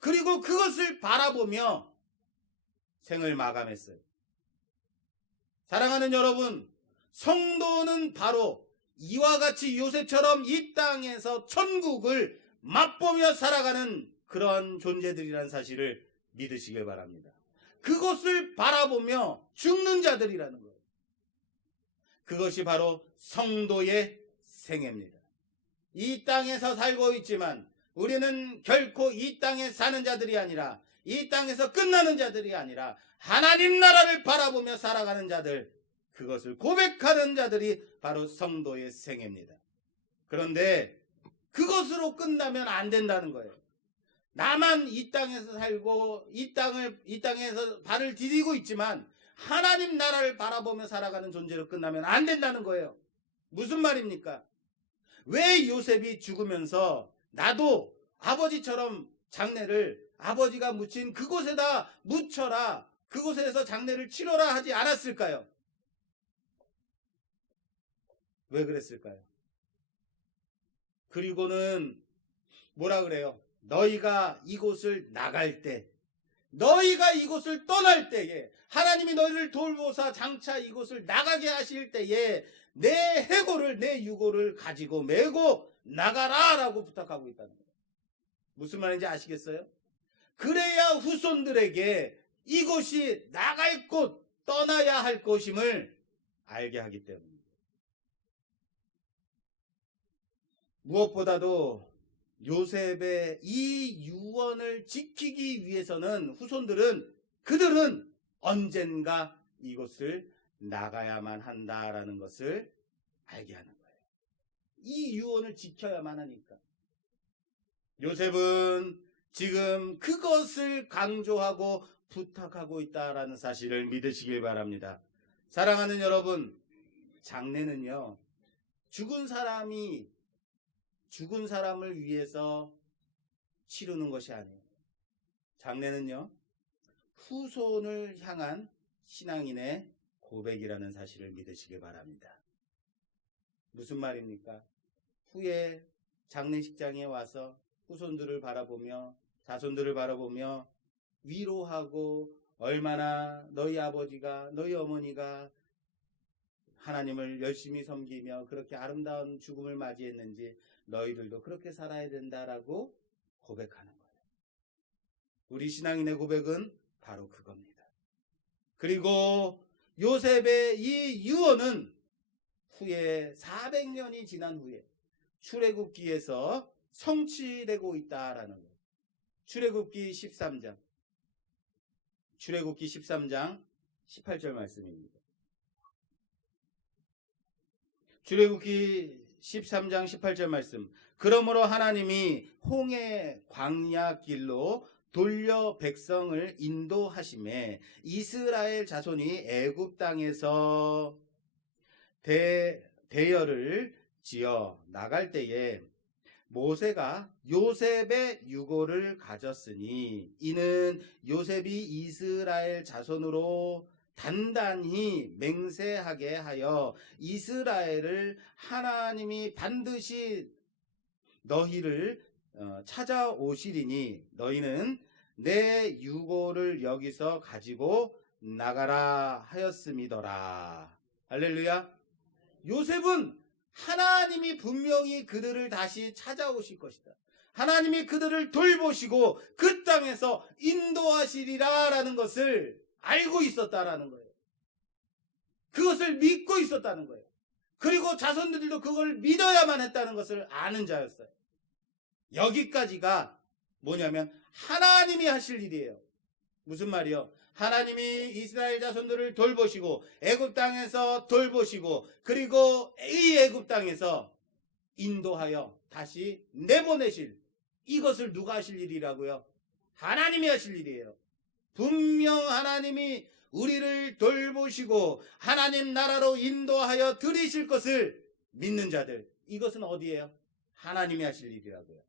그리고 그것을 바라보며 생을 마감했어요. 사랑하는 여러분, 성도는 바로 이와 같이 요셉처럼 이 땅에서 천국을 맛보며 살아가는 그런 존재들이라는 사실을 믿으시길 바랍니다. 그것을 바라보며 죽는 자들이라는 거예요. 그것이 바로 성도의 생애입니다. 이 땅에서 살고 있지만 우리는 결코 이 땅에 사는 자들이 아니라, 이 땅에서 끝나는 자들이 아니라 하나님 나라를 바라보며 살아가는 자들, 그것을 고백하는 자들이 바로 성도의 생애입니다. 그런데 그것으로 끝나면 안 된다는 거예요. 나만 이 땅에서 살고 이 땅에서 발을 디디고 있지만 하나님 나라를 바라보며 살아가는 존재로 끝나면 안 된다는 거예요. 무슨 말입니까? 왜 요셉이 죽으면서 나도 아버지처럼 장례를 아버지가 묻힌 그곳에다 묻혀라, 그곳에서 장례를 치러라 하지 않았을까요? 왜 그랬을까요? 그리고는 뭐라 그래요? 너희가 이곳을 나갈 때, 너희가 이곳을 떠날 때에, 하나님이 너희를 돌보사 장차 이곳을 나가게 하실 때에 내 해골을, 내 유골을 가지고 메고 나가라 라고 부탁하고 있다는 거예요. 무슨 말인지 아시겠어요? 그래야 후손들에게 이곳이 나갈 곳, 떠나야 할 곳임을 알게 하기 때문입니다. 무엇보다도 요셉의 이 유언을 지키기 위해서는 그들은 언젠가 이곳을 나가야만 한다라는 것을 알게 하는 거예요. 이 유언을 지켜야만 하니까. 요셉은 지금 그것을 강조하고 부탁하고 있다라는 사실을 믿으시길 바랍니다. 사랑하는 여러분, 장례는요, 죽은 사람을 위해서 치르는 것이 아니에요. 장례는요, 후손을 향한 신앙인의 고백이라는 사실을 믿으시길 바랍니다. 무슨 말입니까? 후에 장례식장에 와서 후손들을 바라보며, 자손들을 바라보며 위로하고, 얼마나 너희 아버지가, 너희 어머니가 하나님을 열심히 섬기며 그렇게 아름다운 죽음을 맞이했는지 너희들도 그렇게 살아야 된다라고 고백하는 거예요. 우리 신앙인의 고백은 바로 그겁니다. 그리고 요셉의 이 유언은 후에 400년이 지난 후에 출애굽기에서 성취되고 있다라는 거예요. 출애굽기 13장 18절 말씀입니다. 출애굽기 13장 18절 말씀. 그러므로 하나님이 홍해 광야 길로 돌려 백성을 인도하심에 이스라엘 자손이 애굽 땅에서 대열을 지어 나갈 때에 모세가 요셉의 유고를 가졌으니 이는 요셉이 이스라엘 자손으로 단단히 맹세하게 하여 이스라엘을 하나님이 반드시 너희를 찾아오시리니 너희는 내 유고를 여기서 가지고 나가라 하였음이더라. 할렐루야. 요셉은 하나님이 분명히 그들을 다시 찾아오실 것이다, 하나님이 그들을 돌보시고 그 땅에서 인도하시리라 라는 것을 알고 있었다라는 거예요. 그것을 믿고 있었다는 거예요. 그리고 자손들도 그걸 믿어야만 했다는 것을 아는 자였어요. 여기까지가 뭐냐면 하나님이 하실 일이에요. 무슨 말이요? 하나님이 이스라엘 자손들을 돌보시고 애굽 땅에서 돌보시고 그리고 이 애굽 땅에서 인도하여 다시 내보내실, 이것을 누가 하실 일이라고요? 하나님이 하실 일이에요. 분명 하나님이 우리를 돌보시고 하나님 나라로 인도하여 들이실 것을 믿는 자들, 이것은 어디예요? 하나님이 하실 일이라고요.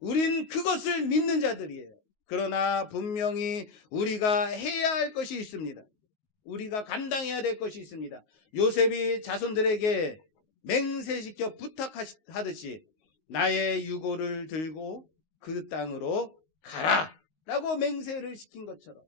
우린 그것을 믿는 자들이에요. 그러나 분명히 우리가 해야 할 것이 있습니다. 우리가 감당해야 될 것이 있습니다. 요셉이 자손들에게 맹세시켜 부탁하듯이 나의 유고를 들고 그 땅으로 가라 라고 맹세를 시킨 것처럼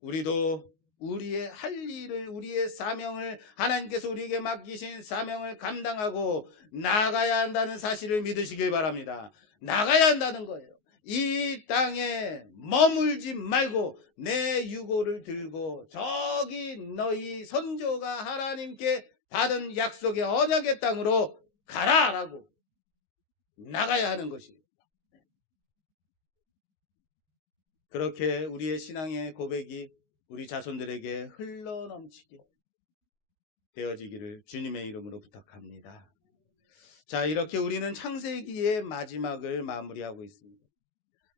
우리도 우리의 할 일을, 우리의 사명을, 하나님께서 우리에게 맡기신 사명을 감당하고 나가야 한다는 사실을 믿으시길 바랍니다. 나가야 한다는 거예요. 이 땅에 머물지 말고 내 유고를 들고 저기 너희 선조가 하나님께 받은 약속의 언약의 땅으로 가라라고 나가야 하는 것이에요. 그렇게 우리의 신앙의 고백이 우리 자손들에게 흘러넘치게 되어지기를 주님의 이름으로 부탁합니다. 자, 이렇게 우리는 창세기의 마지막을 마무리하고 있습니다.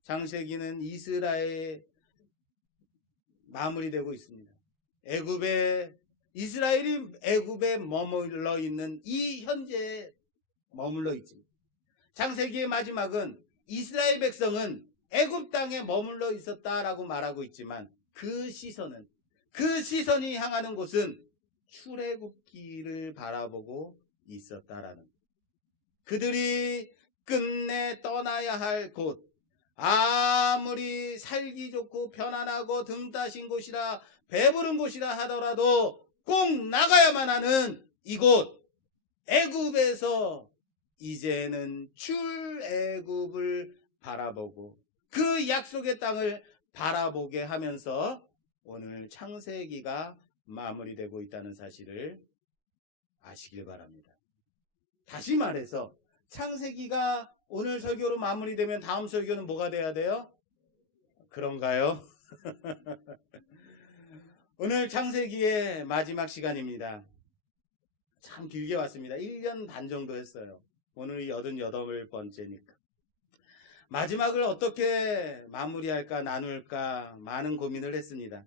창세기는 이스라엘의 마무리되고 있습니다. 이스라엘이 애굽에 머물러 있는 이 현재에 머물러 있습니다. 창세기의 마지막은 이스라엘 백성은 애굽 땅에 머물러 있었다라고 말하고 있지만 그 시선이 향하는 곳은 출애굽기를 바라보고 있었다라는, 그들이 끝내 떠나야 할 곳, 아무리 살기 좋고 편안하고 등 따신 곳이라 배부른 곳이라 하더라도 꼭 나가야만 하는 이곳 애굽에서 이제는 출애굽을 바라보고 그 약속의 땅을 바라보게 하면서 오늘 창세기가 마무리되고 있다는 사실을 아시길 바랍니다. 다시 말해서 창세기가 오늘 설교로 마무리되면 다음 설교는 뭐가 돼야 돼요? 그런가요? 오늘 창세기의 마지막 시간입니다. 참 길게 왔습니다. 1년 반 정도 했어요. 오늘이 88번째니까. 마지막을 어떻게 마무리할까 나눌까 많은 고민을 했습니다.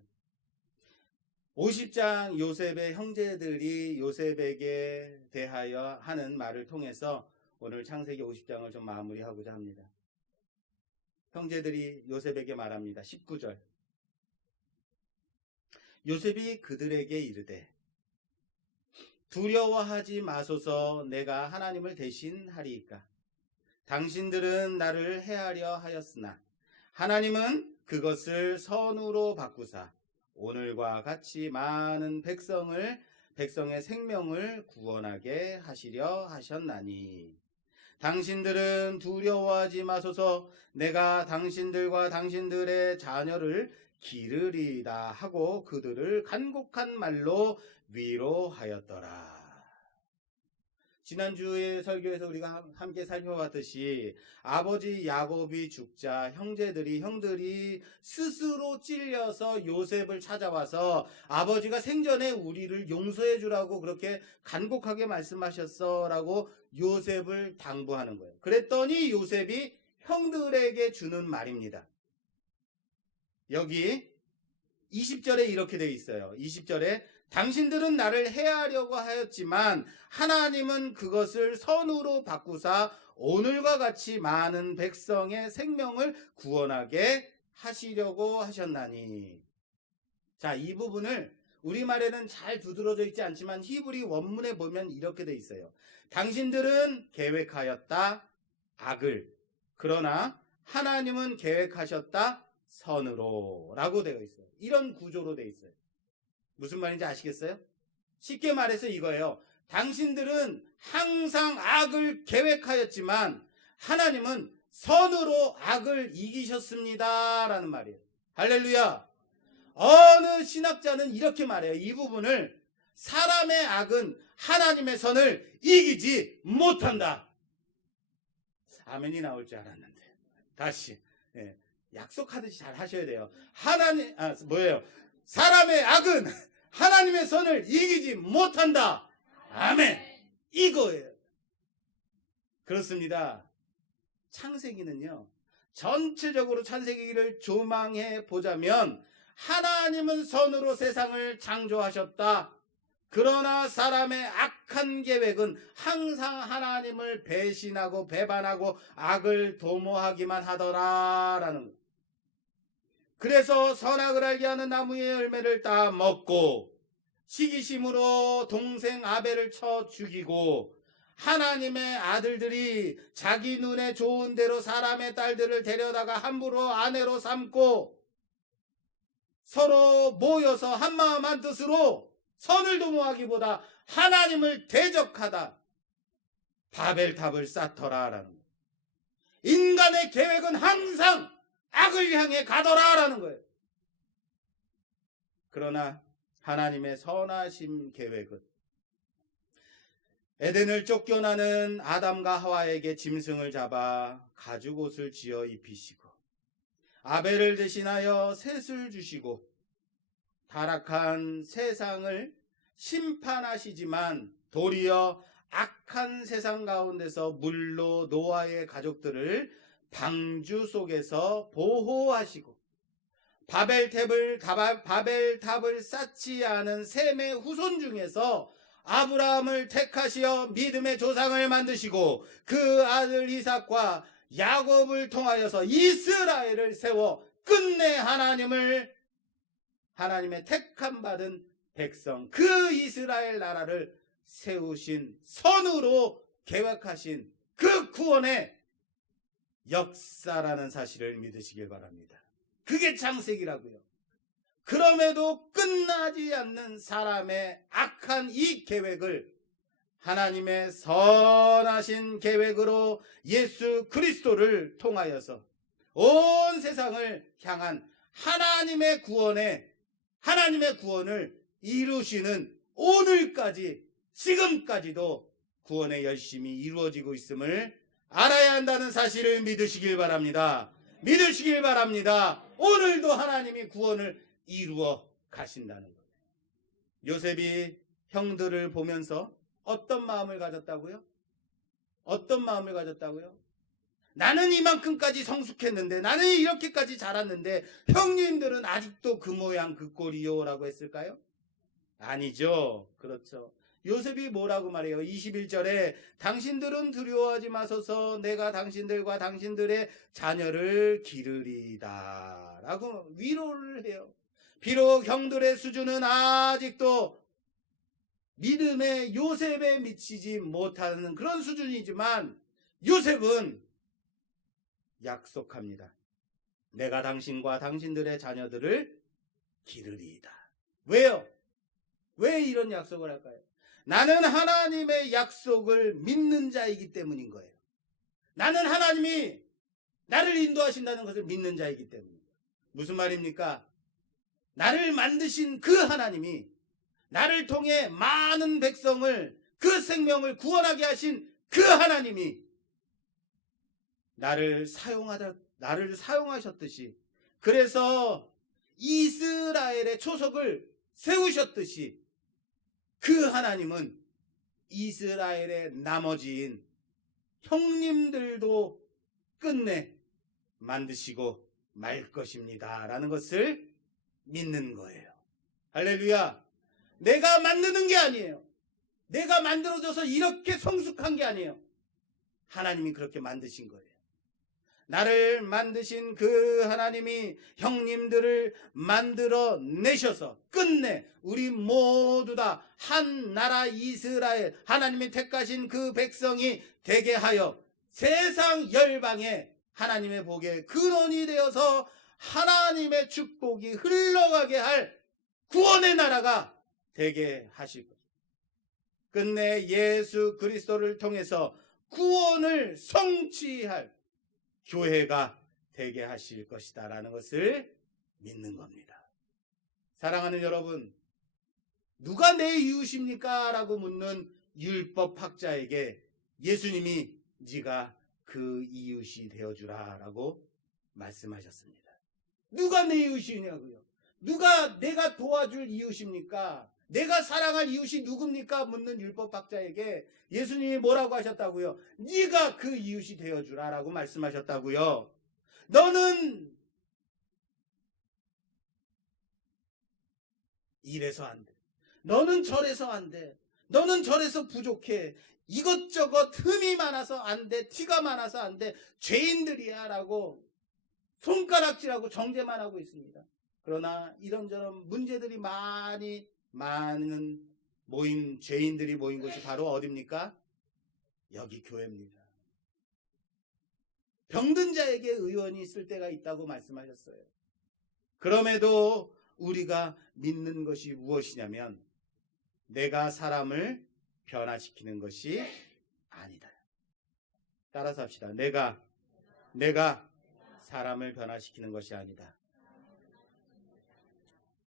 50장 요셉의 형제들이 요셉에게 대하여 하는 말을 통해서 오늘 창세기 50장을 좀 마무리하고자 합니다. 형제들이 요셉에게 말합니다. 19절. 요셉이 그들에게 이르되 두려워하지 마소서, 내가 하나님을 대신하리이까. 당신들은 나를 해하려 하였으나 하나님은 그것을 선으로 바꾸사 오늘과 같이 많은 백성의 생명을 구원하게 하시려 하셨나니, 당신들은 두려워하지 마소서, 내가 당신들과 당신들의 자녀를 기르리다 하고 그들을 간곡한 말로 위로하였더라. 지난주에 설교에서 우리가 함께 살펴봤듯이 아버지 야곱이 죽자 형들이 스스로 찔려서 요셉을 찾아와서 아버지가 생전에 우리를 용서해 주라고 그렇게 간곡하게 말씀하셨어 라고 요셉을 당부하는 거예요. 그랬더니 요셉이 형들에게 주는 말입니다. 여기 20절에 이렇게 되어 있어요. 20절에 당신들은 나를 해하려고 하였지만 하나님은 그것을 선으로 바꾸사 오늘과 같이 많은 백성의 생명을 구원하게 하시려고 하셨나니. 자, 이 부분을 우리말에는 잘 두드러져 있지 않지만 히브리 원문에 보면 이렇게 돼 있어요. 당신들은 계획하였다 악을, 그러나 하나님은 계획하셨다 선으로 라고 되어 있어요. 이런 구조로 되어 있어요. 무슨 말인지 아시겠어요? 쉽게 말해서 이거예요. 당신들은 항상 악을 계획하였지만 하나님은 선으로 악을 이기셨습니다 라는 말이에요. 할렐루야. 어느 신학자는 이렇게 말해요. 이 부분을 사람의 악은 하나님의 선을 이기지 못한다. 아멘이 나올 줄 알았는데 다시 약속하듯이 잘 하셔야 돼요. 사람의 악은 하나님의 선을 이기지 못한다. 아멘. 이거예요. 그렇습니다. 창세기는요, 전체적으로 창세기를 조망해 보자면 하나님은 선으로 세상을 창조하셨다. 그러나 사람의 악한 계획은 항상 하나님을 배신하고 배반하고 악을 도모하기만 하더라라는 거예요. 그래서 선악을 알게 하는 나무의 열매를 따 먹고 시기심으로 동생 아벨을 쳐 죽이고, 하나님의 아들들이 자기 눈에 좋은 대로 사람의 딸들을 데려다가 함부로 아내로 삼고 서로 모여서 한마음 한뜻으로 선을 도모하기보다 하나님을 대적하다 바벨탑을 쌓더라라는 거예요. 인간의 계획은 항상 악을 향해 가더라라는 거예요. 그러나 하나님의 선하신 계획은 에덴을 쫓겨나는 아담과 하와에게 짐승을 잡아 가죽옷을 지어 입히시고 아벨을 대신하여 셋을 주시고 타락한 세상을 심판하시지만 도리어 악한 세상 가운데서 물로 노아의 가족들을 방주 속에서 보호하시고 바벨탑을 쌓지 않은 셈의 후손 중에서 아브라함을 택하시어 믿음의 조상을 만드시고 그 아들 이삭과 야곱을 통하여서 이스라엘을 세워 끝내 하나님의 택함 받은 백성 그 이스라엘 나라를 세우신 선으로 계획하신 그 구원의 역사라는 사실을 믿으시길 바랍니다. 그게 창세기라고요. 그럼에도 끝나지 않는 사람의 악한 이 계획을 하나님의 선하신 계획으로 예수 그리스도를 통하여서 온 세상을 향한 하나님의 구원을 이루시는 오늘까지 지금까지도 구원의 열심이 이루어지고 있음을 알아야 한다는 사실을 믿으시길 바랍니다. 믿으시길 바랍니다. 오늘도 하나님이 구원을 이루어 가신다는 거예요. 요셉이 형들을 보면서 어떤 마음을 가졌다고요? 어떤 마음을 가졌다고요? 나는 이만큼까지 성숙했는데, 나는 이렇게까지 자랐는데 형님들은 아직도 그 모양 그 꼴이요 라고 했을까요? 아니죠. 그렇죠. 요셉이 뭐라고 말해요? 21절에 당신들은 두려워하지 마소서 내가 당신들과 당신들의 자녀를 기르리다 라고 위로를 해요. 비록 형들의 수준은 아직도 믿음의 요셉에 미치지 못하는 그런 수준이지만 요셉은 약속합니다. 내가 당신과 당신들의 자녀들을 기르리이다. 왜요? 왜 이런 약속을 할까요? 나는 하나님의 약속을 믿는 자이기 때문인 거예요. 나는 하나님이 나를 인도하신다는 것을 믿는 자이기 때문입니다. 무슨 말입니까? 나를 만드신 그 하나님이 나를 통해 많은 백성을 그 생명을 구원하게 하신 그 하나님이 나를 사용하셨듯이 그래서 이스라엘의 초석을 세우셨듯이 그 하나님은 이스라엘의 나머지인 형님들도 끝내 만드시고 말 것입니다 라는 것을 믿는 거예요. 할렐루야. 내가 만드는 게 아니에요. 내가 만들어져서 이렇게 성숙한 게 아니에요. 하나님이 그렇게 만드신 거예요. 나를 만드신 그 하나님이 형님들을 만들어 내셔서 끝내 우리 모두 다 한 나라 이스라엘 하나님이 택하신 그 백성이 되게 하여 세상 열방에 하나님의 복의 근원이 되어서 하나님의 축복이 흘러가게 할 구원의 나라가 되게 하실 것입니다. 끝내 예수 그리스도를 통해서 구원을 성취할 교회가 되게 하실 것이다 라는 것을 믿는 겁니다. 사랑하는 여러분, 누가 내 이웃입니까? 라고 묻는 율법학자에게 예수님이 네가 그 이웃이 되어주라 라고 말씀하셨습니다. 누가 내 이웃이냐고요? 누가 내가 도와줄 이웃입니까? 내가 사랑할 이웃이 누굽니까? 묻는 율법학자에게 예수님이 뭐라고 하셨다고요? 네가 그 이웃이 되어주라 라고 말씀하셨다고요. 너는 이래서 안 돼. 너는 저래서 안 돼. 너는 저래서 부족해. 이것저것 흠이 많아서 안 돼. 티가 많아서 안 돼. 죄인들이야 라고 손가락질하고 정죄만 하고 있습니다. 그러나 이런저런 문제들이 많은 죄인들이 모인 곳이 바로 어디입니까? 여기 교회입니다. 병든 자에게 의원이 있을 때가 있다고 말씀하셨어요. 그럼에도 우리가 믿는 것이 무엇이냐면 내가 사람을 변화시키는 것이 아니다. 따라서 합시다. 내가 사람을 변화시키는 것이 아니다.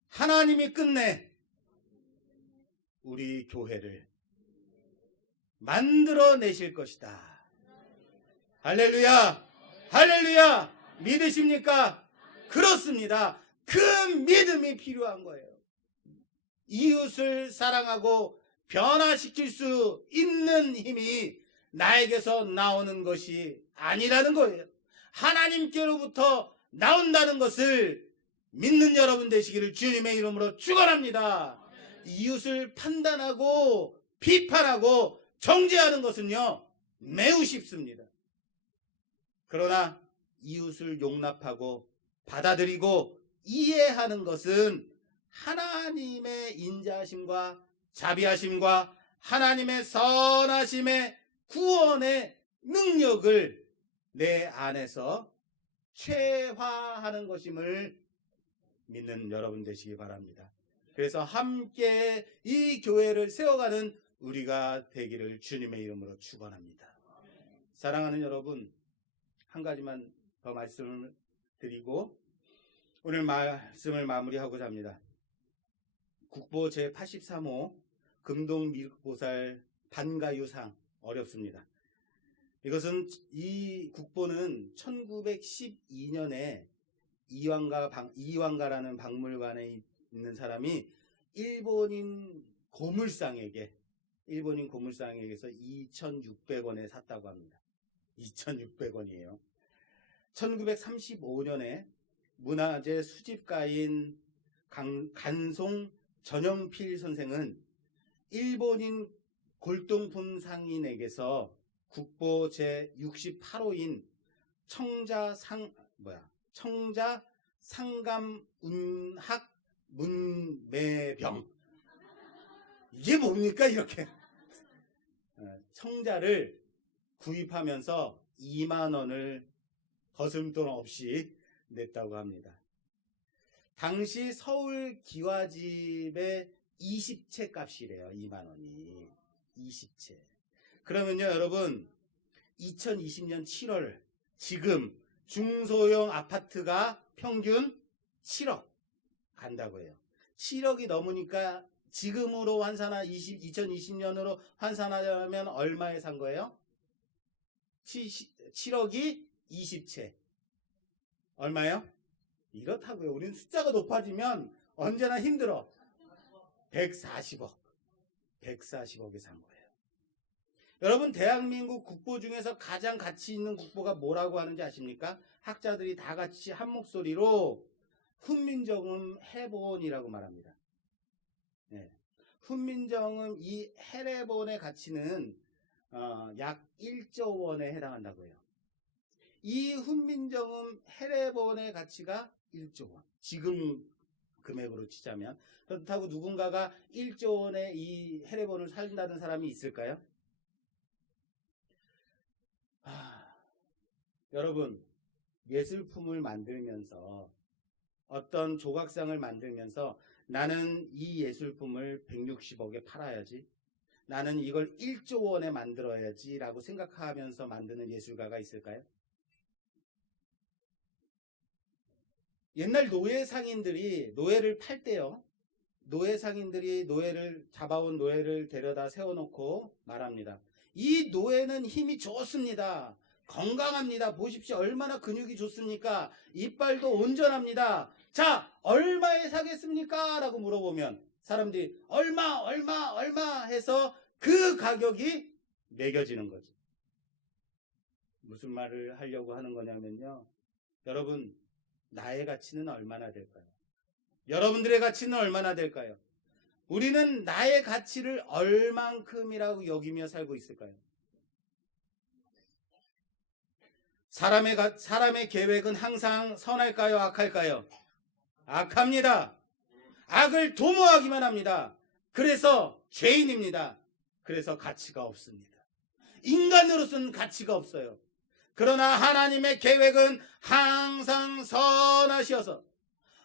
하나님이 끝내 우리 교회를 만들어내실 것이다. 할렐루야! 할렐루야! 믿으십니까? 그렇습니다. 그 믿음이 필요한 거예요. 이웃을 사랑하고 변화시킬 수 있는 힘이 나에게서 나오는 것이 아니라는 거예요. 하나님께로부터 나온다는 것을 믿는 여러분 되시기를 주님의 이름으로 축원합니다. 이웃을 판단하고 비판하고 정죄하는 것은요 매우 쉽습니다. 그러나 이웃을 용납하고 받아들이고 이해하는 것은 하나님의 인자하심과 자비하심과 하나님의 선하심의 구원의 능력을 내 안에서 최화하는 것임을 믿는 여러분 되시기 바랍니다. 그래서 함께 이 교회를 세워가는 우리가 되기를 주님의 이름으로 축원합니다. 사랑하는 여러분, 한 가지만 더 말씀을 드리고 오늘 말씀을 마무리하고자 합니다. 국보 제83호 금동미륵보살 반가유상 어렵습니다. 이 국보는 1912년에 이완가라는 박물관에 있는 사람이 일본인 고물상에게서 2,600원에 샀다고 합니다. 2,600원이에요. 1935년에 문화재 수집가인 간송 전영필 선생은 일본인 골동품 상인에게서 국보 제68호인 청자 상감운학 문매병, 이게 뭡니까 이렇게 청자를 구입하면서 2만 원을 거슴돈 없이 냈다고 합니다. 당시 서울 기와집의 20채 값이래요. 2만 원이 20채. 그러면요 여러분, 2020년 7월 지금 중소형 아파트가 평균 7억 간다고 해요. 7억이 넘으니까 지금으로 2020년으로 환산하려면 얼마에 산 거예요? 7억이 20채. 얼마예요? 이렇다고요. 우리는 숫자가 높아지면 언제나 힘들어. 140억. 140억에 산 거예요. 여러분, 대한민국 국보 중에서 가장 가치 있는 국보가 뭐라고 하는지 아십니까? 학자들이 다 같이 한 목소리로 훈민정음 해본이라고 말합니다. 네. 훈민정음 이 해례본의 가치는 약 1조 원에 해당한다고 해요. 이 훈민정음 해례본의 가치가 1조 원. 지금 금액으로 치자면. 그렇다고 누군가가 1조 원의 이 해례본을 산다는 사람이 있을까요? 여러분, 예술품을 만들면서 어떤 조각상을 만들면서 나는 이 예술품을 160억에 팔아야지, 나는 이걸 1조 원에 만들어야지 라고 생각하면서 만드는 예술가가 있을까요? 옛날 노예 상인들이 노예를 팔 때요, 노예 상인들이 잡아온 노예를 데려다 세워놓고 말합니다. 이 노예는 힘이 좋습니다. 건강합니다. 보십시오. 얼마나 근육이 좋습니까? 이빨도 온전합니다. 자, 얼마에 사겠습니까? 라고 물어보면 사람들이 얼마 해서 그 가격이 매겨지는 거죠. 무슨 말을 하려고 하는 거냐면요, 여러분, 나의 가치는 얼마나 될까요? 여러분들의 가치는 얼마나 될까요? 우리는 나의 가치를 얼만큼이라고 여기며 살고 있을까요? 사람의 계획은 항상 선할까요? 악할까요? 악합니다. 악을 도모하기만 합니다. 그래서 죄인입니다. 그래서 가치가 없습니다. 인간으로서는 가치가 없어요. 그러나 하나님의 계획은 항상 선하시어서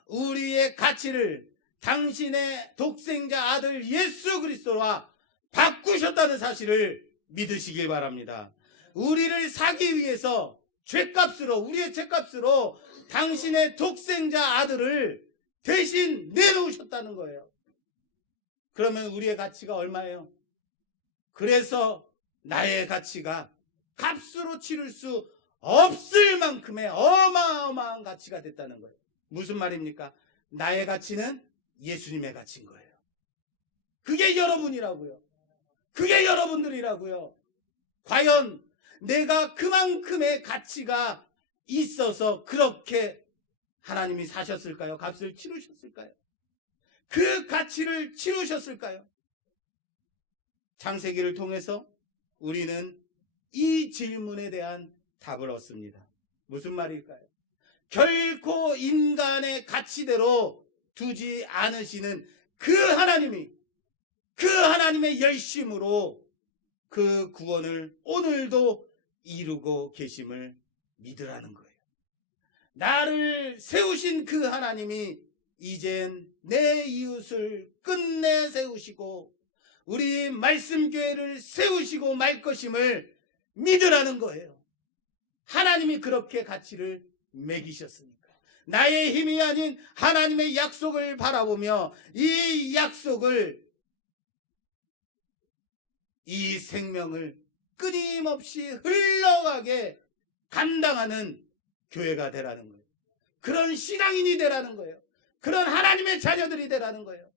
우리의 가치를 당신의 독생자 아들 예수 그리스도와 바꾸셨다는 사실을 믿으시길 바랍니다. 우리를 사기 위해서 우리의 죄값으로 당신의 독생자 아들을 대신 내놓으셨다는 거예요. 그러면 우리의 가치가 얼마예요? 그래서 나의 가치가 값으로 치를 수 없을 만큼의 어마어마한 가치가 됐다는 거예요. 무슨 말입니까? 나의 가치는 예수님의 가치인 거예요. 그게 여러분이라고요. 그게 여러분들이라고요. 과연 내가 그만큼의 가치가 있어서 그렇게 하나님이 사셨을까요? 값을 치르셨을까요? 그 가치를 치르셨을까요? 창세기를 통해서 우리는 이 질문에 대한 답을 얻습니다. 무슨 말일까요? 결코 인간의 가치대로 두지 않으시는 그 하나님이 그 하나님의 열심으로 그 구원을 오늘도 이루고 계심을 믿으라는 거예요. 나를 세우신 그 하나님이 이젠 내 이웃을 끝내 세우시고 우리 말씀교회를 세우시고 말 것임을 믿으라는 거예요. 하나님이 그렇게 가치를 매기셨으니까. 나의 힘이 아닌 하나님의 약속을 바라보며 이 약속을, 이 생명을 끊임없이 흘러가게 감당하는 교회가 되라는 거예요. 그런 신앙인이 되라는 거예요. 그런 하나님의 자녀들이 되라는 거예요.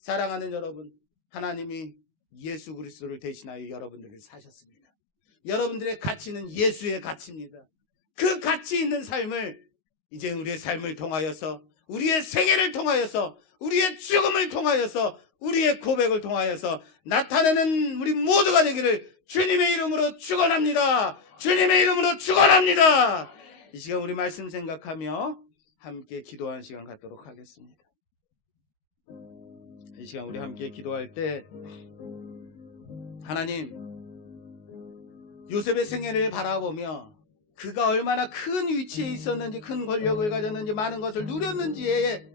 사랑하는 여러분, 하나님이 예수 그리스도를 대신하여 여러분들을 사셨습니다. 여러분들의 가치는 예수의 가치입니다. 그 가치 있는 삶을 이제 우리의 삶을 통하여서, 우리의 생애를 통하여서, 우리의 죽음을 통하여서, 우리의 고백을 통하여서 나타내는 우리 모두가 되기를 주님의 이름으로 축원합니다. 주님의 이름으로 축원합니다. 이 시간 우리 말씀 생각하며 함께 기도하는 시간 갖도록 하겠습니다. 이 시간 우리 함께 기도할 때 하나님, 요셉의 생애를 바라보며 그가 얼마나 큰 위치에 있었는지, 큰 권력을 가졌는지, 많은 것을 누렸는지에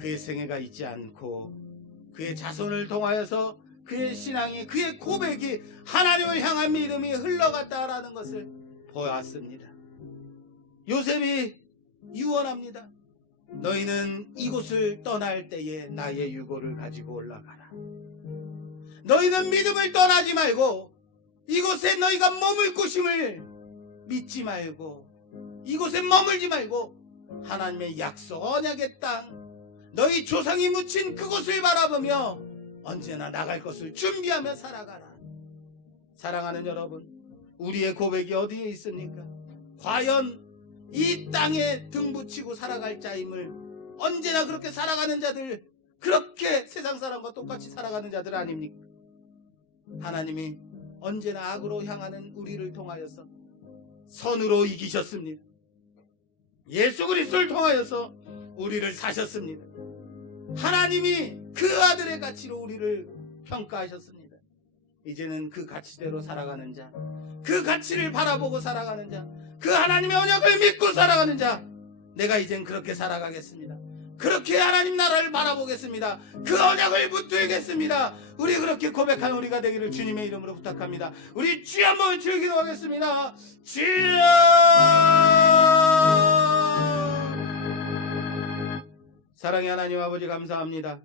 그의 생애가 있지 않고 그의 자손을 통하여서 그의 신앙이, 그의 고백이 하나님을 향한 믿음이 흘러갔다라는 것을 보았습니다. 요셉이 유언합니다. 너희는 이곳을 떠날 때에 나의 유고를 가지고 올라가라. 너희는 믿음을 떠나지 말고 이곳에 너희가 머물 곳임을 믿지 말고, 이곳에 머물지 말고 하나님의 약속 언약의 땅, 너희 조상이 묻힌 그곳을 바라보며 언제나 나갈 것을 준비하며 살아가라. 사랑하는 여러분, 우리의 고백이 어디에 있습니까? 과연 이 땅에 등붙이고 살아갈 자임을 언제나 그렇게 살아가는 자들, 그렇게 세상 사람과 똑같이 살아가는 자들 아닙니까? 하나님이 언제나 악으로 향하는 우리를 통하여서 선으로 이기셨습니다. 예수 그리스도를 통하여서 우리를 사셨습니다. 하나님이 그 아들의 가치로 우리를 평가하셨습니다. 이제는 그 가치대로 살아가는 자, 그 가치를 바라보고 살아가는 자, 그 하나님의 언약을 믿고 살아가는 자, 내가 이젠 그렇게 살아가겠습니다. 그렇게 하나님 나라를 바라보겠습니다. 그 언약을 붙들겠습니다. 우리 그렇게 고백하는 우리가 되기를 주님의 이름으로 부탁합니다. 우리 주여 한번 외쳐 기도하겠습니다. 주여! 사랑의 하나님 아버지, 감사합니다.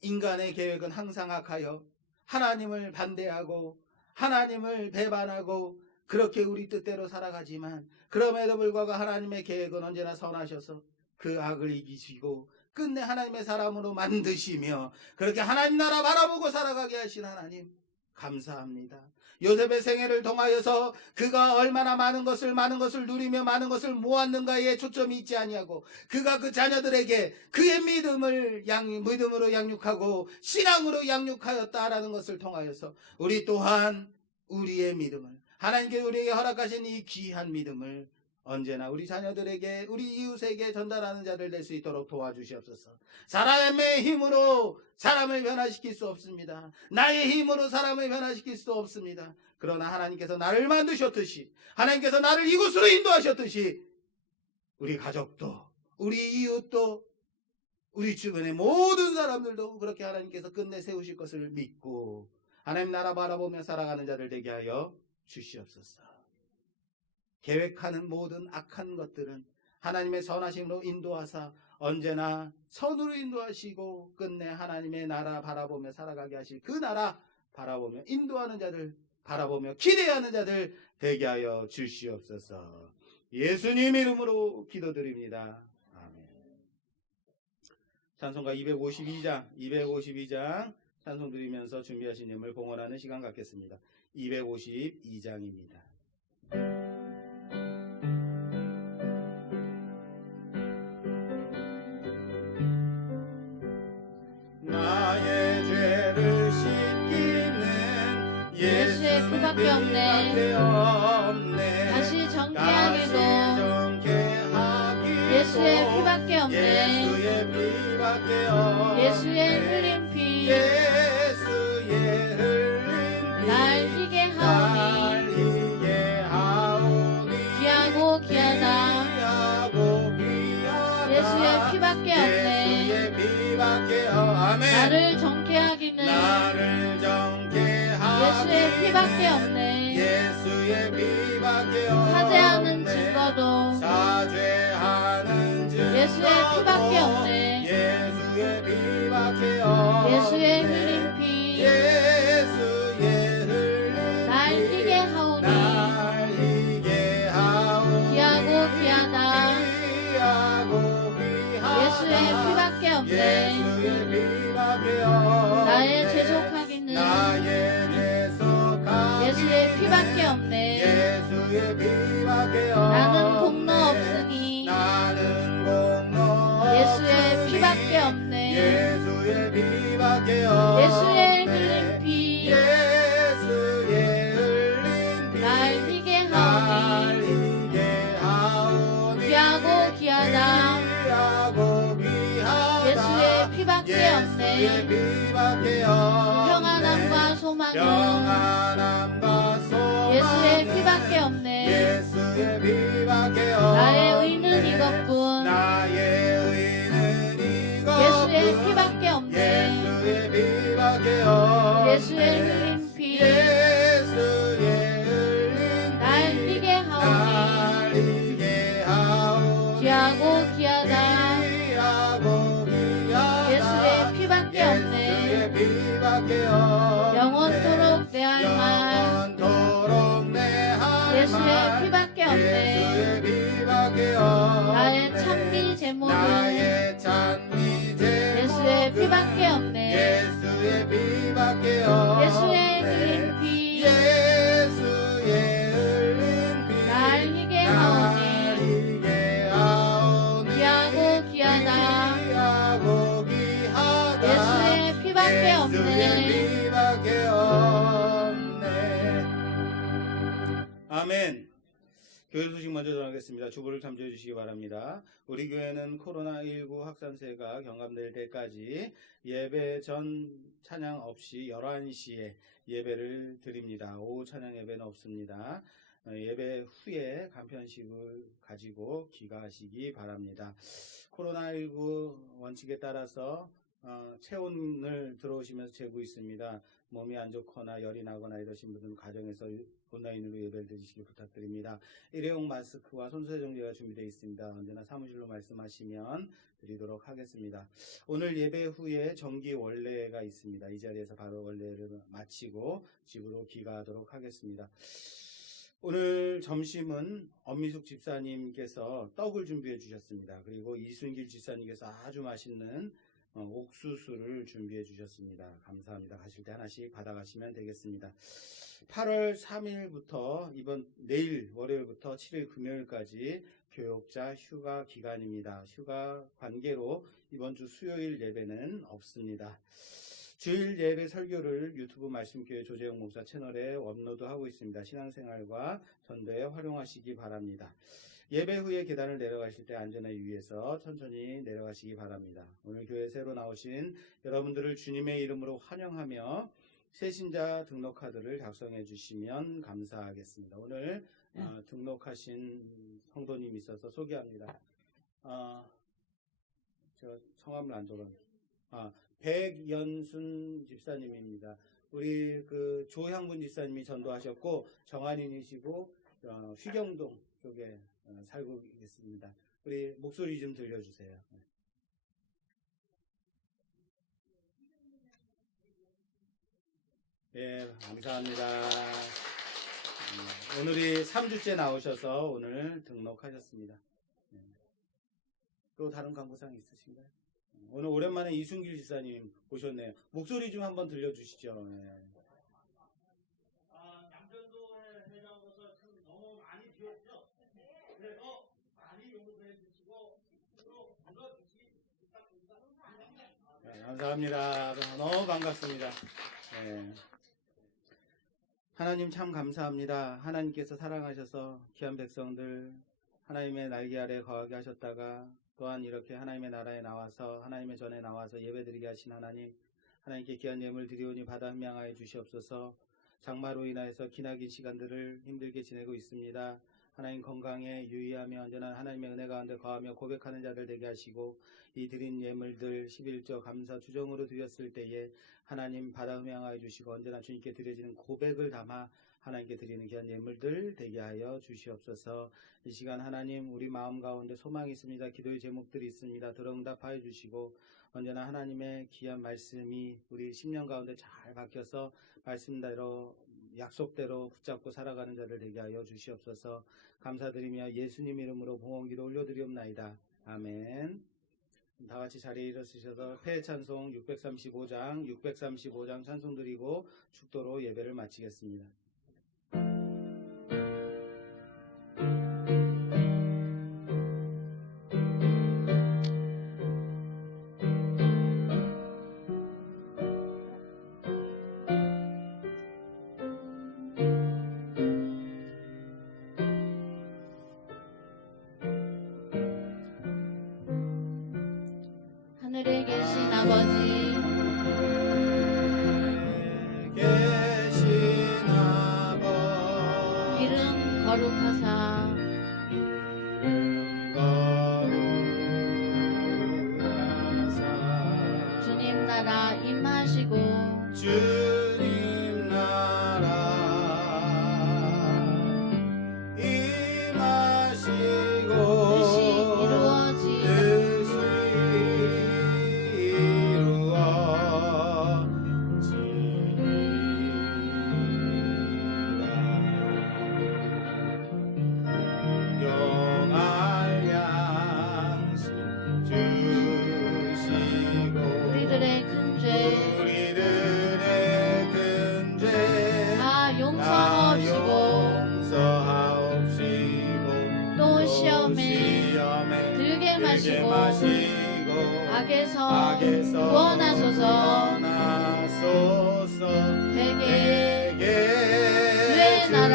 인간의 계획은 항상 악하여 하나님을 반대하고 하나님을 배반하고 그렇게 우리 뜻대로 살아가지만, 그럼에도 불구하고 하나님의 계획은 언제나 선하셔서 그 악을 이기시고 끝내 하나님의 사람으로 만드시며 그렇게 하나님 나라 바라보고 살아가게 하신 하나님, 감사합니다. 요셉의 생애를 통하여서 그가 얼마나 많은 것을 누리며 많은 것을 모았는가에 초점이 있지 아니하고, 그가 그 자녀들에게 그의 믿음으로 양육하고 신앙으로 양육하였다라는 것을 통하여서 우리 또한 우리의 믿음을, 하나님께 우리에게 허락하신 이 귀한 믿음을 언제나 우리 자녀들에게, 우리 이웃에게 전달하는 자들 될 수 있도록 도와주시옵소서. 사람의 힘으로 사람을 변화시킬 수 없습니다. 나의 힘으로 사람을 변화시킬 수 없습니다. 그러나 하나님께서 나를 만드셨듯이, 하나님께서 나를 이곳으로 인도하셨듯이 우리 가족도, 우리 이웃도, 우리 주변의 모든 사람들도 그렇게 하나님께서 끝내 세우실 것을 믿고 하나님 나라 바라보며 살아가는 자들 되게 하여 주시옵소서. 계획하는 모든 악한 것들은 하나님의 선하심으로 인도하사 언제나 선으로 인도하시고 끝내 하나님의 나라 바라보며 살아가게 하실 그 나라 바라보며 인도하는 자들 바라보며 기대하는 자들 되게 하여 주시옵소서. 예수님 이름으로 기도드립니다. 아멘. 찬송가 252장 찬송 드리면서 준비하신 예물 봉헌하는 시간 갖겠습니다. 252장입니다. 나의 죄를 씻기는 예수의 피밖에 없네. 다시 정케하기도 예수의 피밖에 없네. 예수의 흘린 피 날 희게 하오니 귀하고 귀하다. 예수의 피밖에 없네. 나를 정케하기는 예수의 피밖에 없네. 사죄하는 증거도 예수의 피밖에 없네. 예수의 흘린 피 날 희게 하오니 귀하고 귀하다. 예수의 피밖에 없네. 나의 죄속하기는 예수의 피밖에 없네. 나는 공로 없으니 예수의 피밖에 없네. 예수의 흘린 피 날 희게 하오니 귀하고 귀하다. 예수의 피밖에 없네. 평안함과 소망은 예수의 피밖에 없네. 나의 의는 이것뿐 예수의 피밖에 없네. 예수의 흘린 피 날 희게 하오니 귀하고 귀하다. 예수의 피밖에 없네. 영원토록 내 할 말 예수의 피밖에 없네. 나의 찬미 제물은 예수의 피밖에 없네. 예수의 흘린 피 날 희게 하오니 귀하고 귀하다. 예수의 피밖에 없네. 아멘. 교회 소식 먼저 전하겠습니다. 주보를 참조해 주시기 바랍니다. 우리 교회는 코로나19 확산세가 경감될 때까지 예배 전 찬양 없이 11시에 예배를 드립니다. 오후 찬양 예배는 없습니다. 예배 후에 간편식을 가지고 귀가하시기 바랍니다. 코로나19 원칙에 따라서 체온을 들어오시면서 재고 있습니다. 몸이 안 좋거나 열이 나거나 이러신 분들은 가정에서 온라인으로 예배를 드리시기 부탁드립니다. 일회용 마스크와 손수세정제가 준비되어 있습니다. 언제나 사무실로 말씀하시면 드리도록 하겠습니다. 오늘 예배 후에 정기 원례가 있습니다. 이 자리에서 바로 원례를 마치고 집으로 귀가하도록 하겠습니다. 오늘 점심은 엄미숙 집사님께서 떡을 준비해 주셨습니다. 그리고 이순길 집사님께서 아주 맛있는 옥수수를 준비해 주셨습니다. 감사합니다. 가실 때 하나씩 받아가시면 되겠습니다. 8월 3일부터 내일 월요일부터 7일 금요일까지 교역자 휴가 기간입니다. 휴가 관계로 이번 주 수요일 예배는 없습니다. 주일 예배 설교를 유튜브 말씀교회 조재영 목사 채널에 업로드하고 있습니다. 신앙생활과 전도에 활용하시기 바랍니다. 예배 후에 계단을 내려가실 때 안전에 유의해서 천천히 내려가시기 바랍니다. 오늘 교회 새로 나오신 여러분들을 주님의 이름으로 환영하며 새신자 등록 카드를 작성해 주시면 감사하겠습니다. 오늘 네. 등록하신 성도님 있어서 소개합니다. 제가 성함을 안 적었는데 백연순 집사님입니다. 우리 그 조향군 집사님이 전도하셨고 정한인이시고 휘경동 쪽에 살고 있습니다. 우리 목소리 좀 들려주세요. 예, 감사합니다. 오늘이 3주째 나오셔서 오늘 등록하셨습니다. 또 다른 광고사항 있으신가요? 오늘 오랜만에 이순길 집사님 오셨네요. 목소리 좀 한번 들려주시죠. 남편도에 회장으로서 참 너무 많이 비웠죠. 그래서 많이 용서해 주시고 또 불러주시 부탁드립니다. 감사합니다. 너무 반갑습니다. 하나님 참 감사합니다. 하나님께서 사랑하셔서 귀한 백성들 하나님의 날개 아래 거하게 하셨다가 또한 이렇게 하나님의 나라에 나와서 하나님의 전에 나와서 예배드리게 하신 하나님, 하나님께 귀한 예물 드리오니 받아 흠양하여 주시옵소서. 장마로 인하여서 기나긴 시간들을 힘들게 지내고 있습니다. 하나님 건강에 유의하며 언제나 하나님의 은혜 가운데 거하며 고백하는 자들 되게 하시고 이 드린 예물들 11조 감사 주정으로 드렸을 때에 하나님 받아 흠양하여 주시고 언제나 주님께 드려지는 고백을 담아 하나님께 드리는 귀한 예물들 되게 하여 주시옵소서. 이 시간 하나님 우리 마음 가운데 소망이 있습니다. 기도의 제목들이 있습니다. 들어응답하여 주시고 언제나 하나님의 귀한 말씀이 우리 10년 가운데 잘 박혀서 말씀대로 약속대로 붙잡고 살아가는 자들 되게 하여 주시옵소서. 감사드리며 예수님 이름으로 봉헌기도 올려드리옵나이다. 아멘. 다 같이 자리에 일어서셔서 폐찬송 635장 찬송 드리고 축도로 예배를 마치겠습니다. 하늘에 계신 아버지, 이름 거룩하사 주님 나라 임하시고 주님 나라 임하시고 뜻이 우리들의 큰 죄 다 용서하옵시고 또 시험에 들게 마시고 악에서 구원하소서. 되게 주의 나라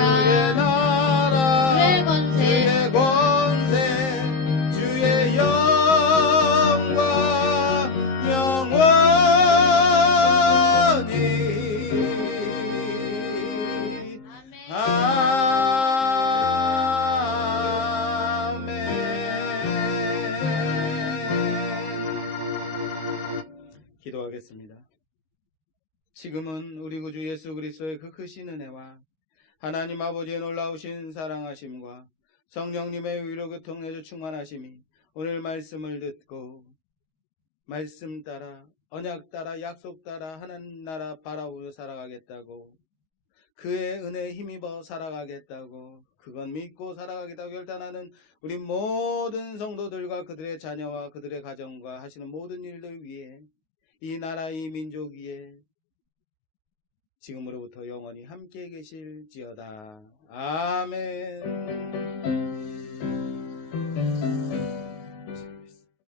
주의 권세 주의 영광 영원히 아멘. 기도하겠습니다. 지금은 우리 구주 예수 그리스도의 그 크신 은혜와 하나님 아버지의 놀라우신 사랑하심과 성령님의 위로 교통내주 충만하심이 오늘 말씀을 듣고 말씀 따라 언약 따라 약속 따라 하나님 나라 바라보며 살아가겠다고 그의 은혜에 힘입어 살아가겠다고 그건 믿고 살아가겠다고 결단하는 우리 모든 성도들과 그들의 자녀와 그들의 가정과 하시는 모든 일들 위해 이 나라 이 민족 위에 지금으로부터 영원히 함께 계실지어다. 아멘.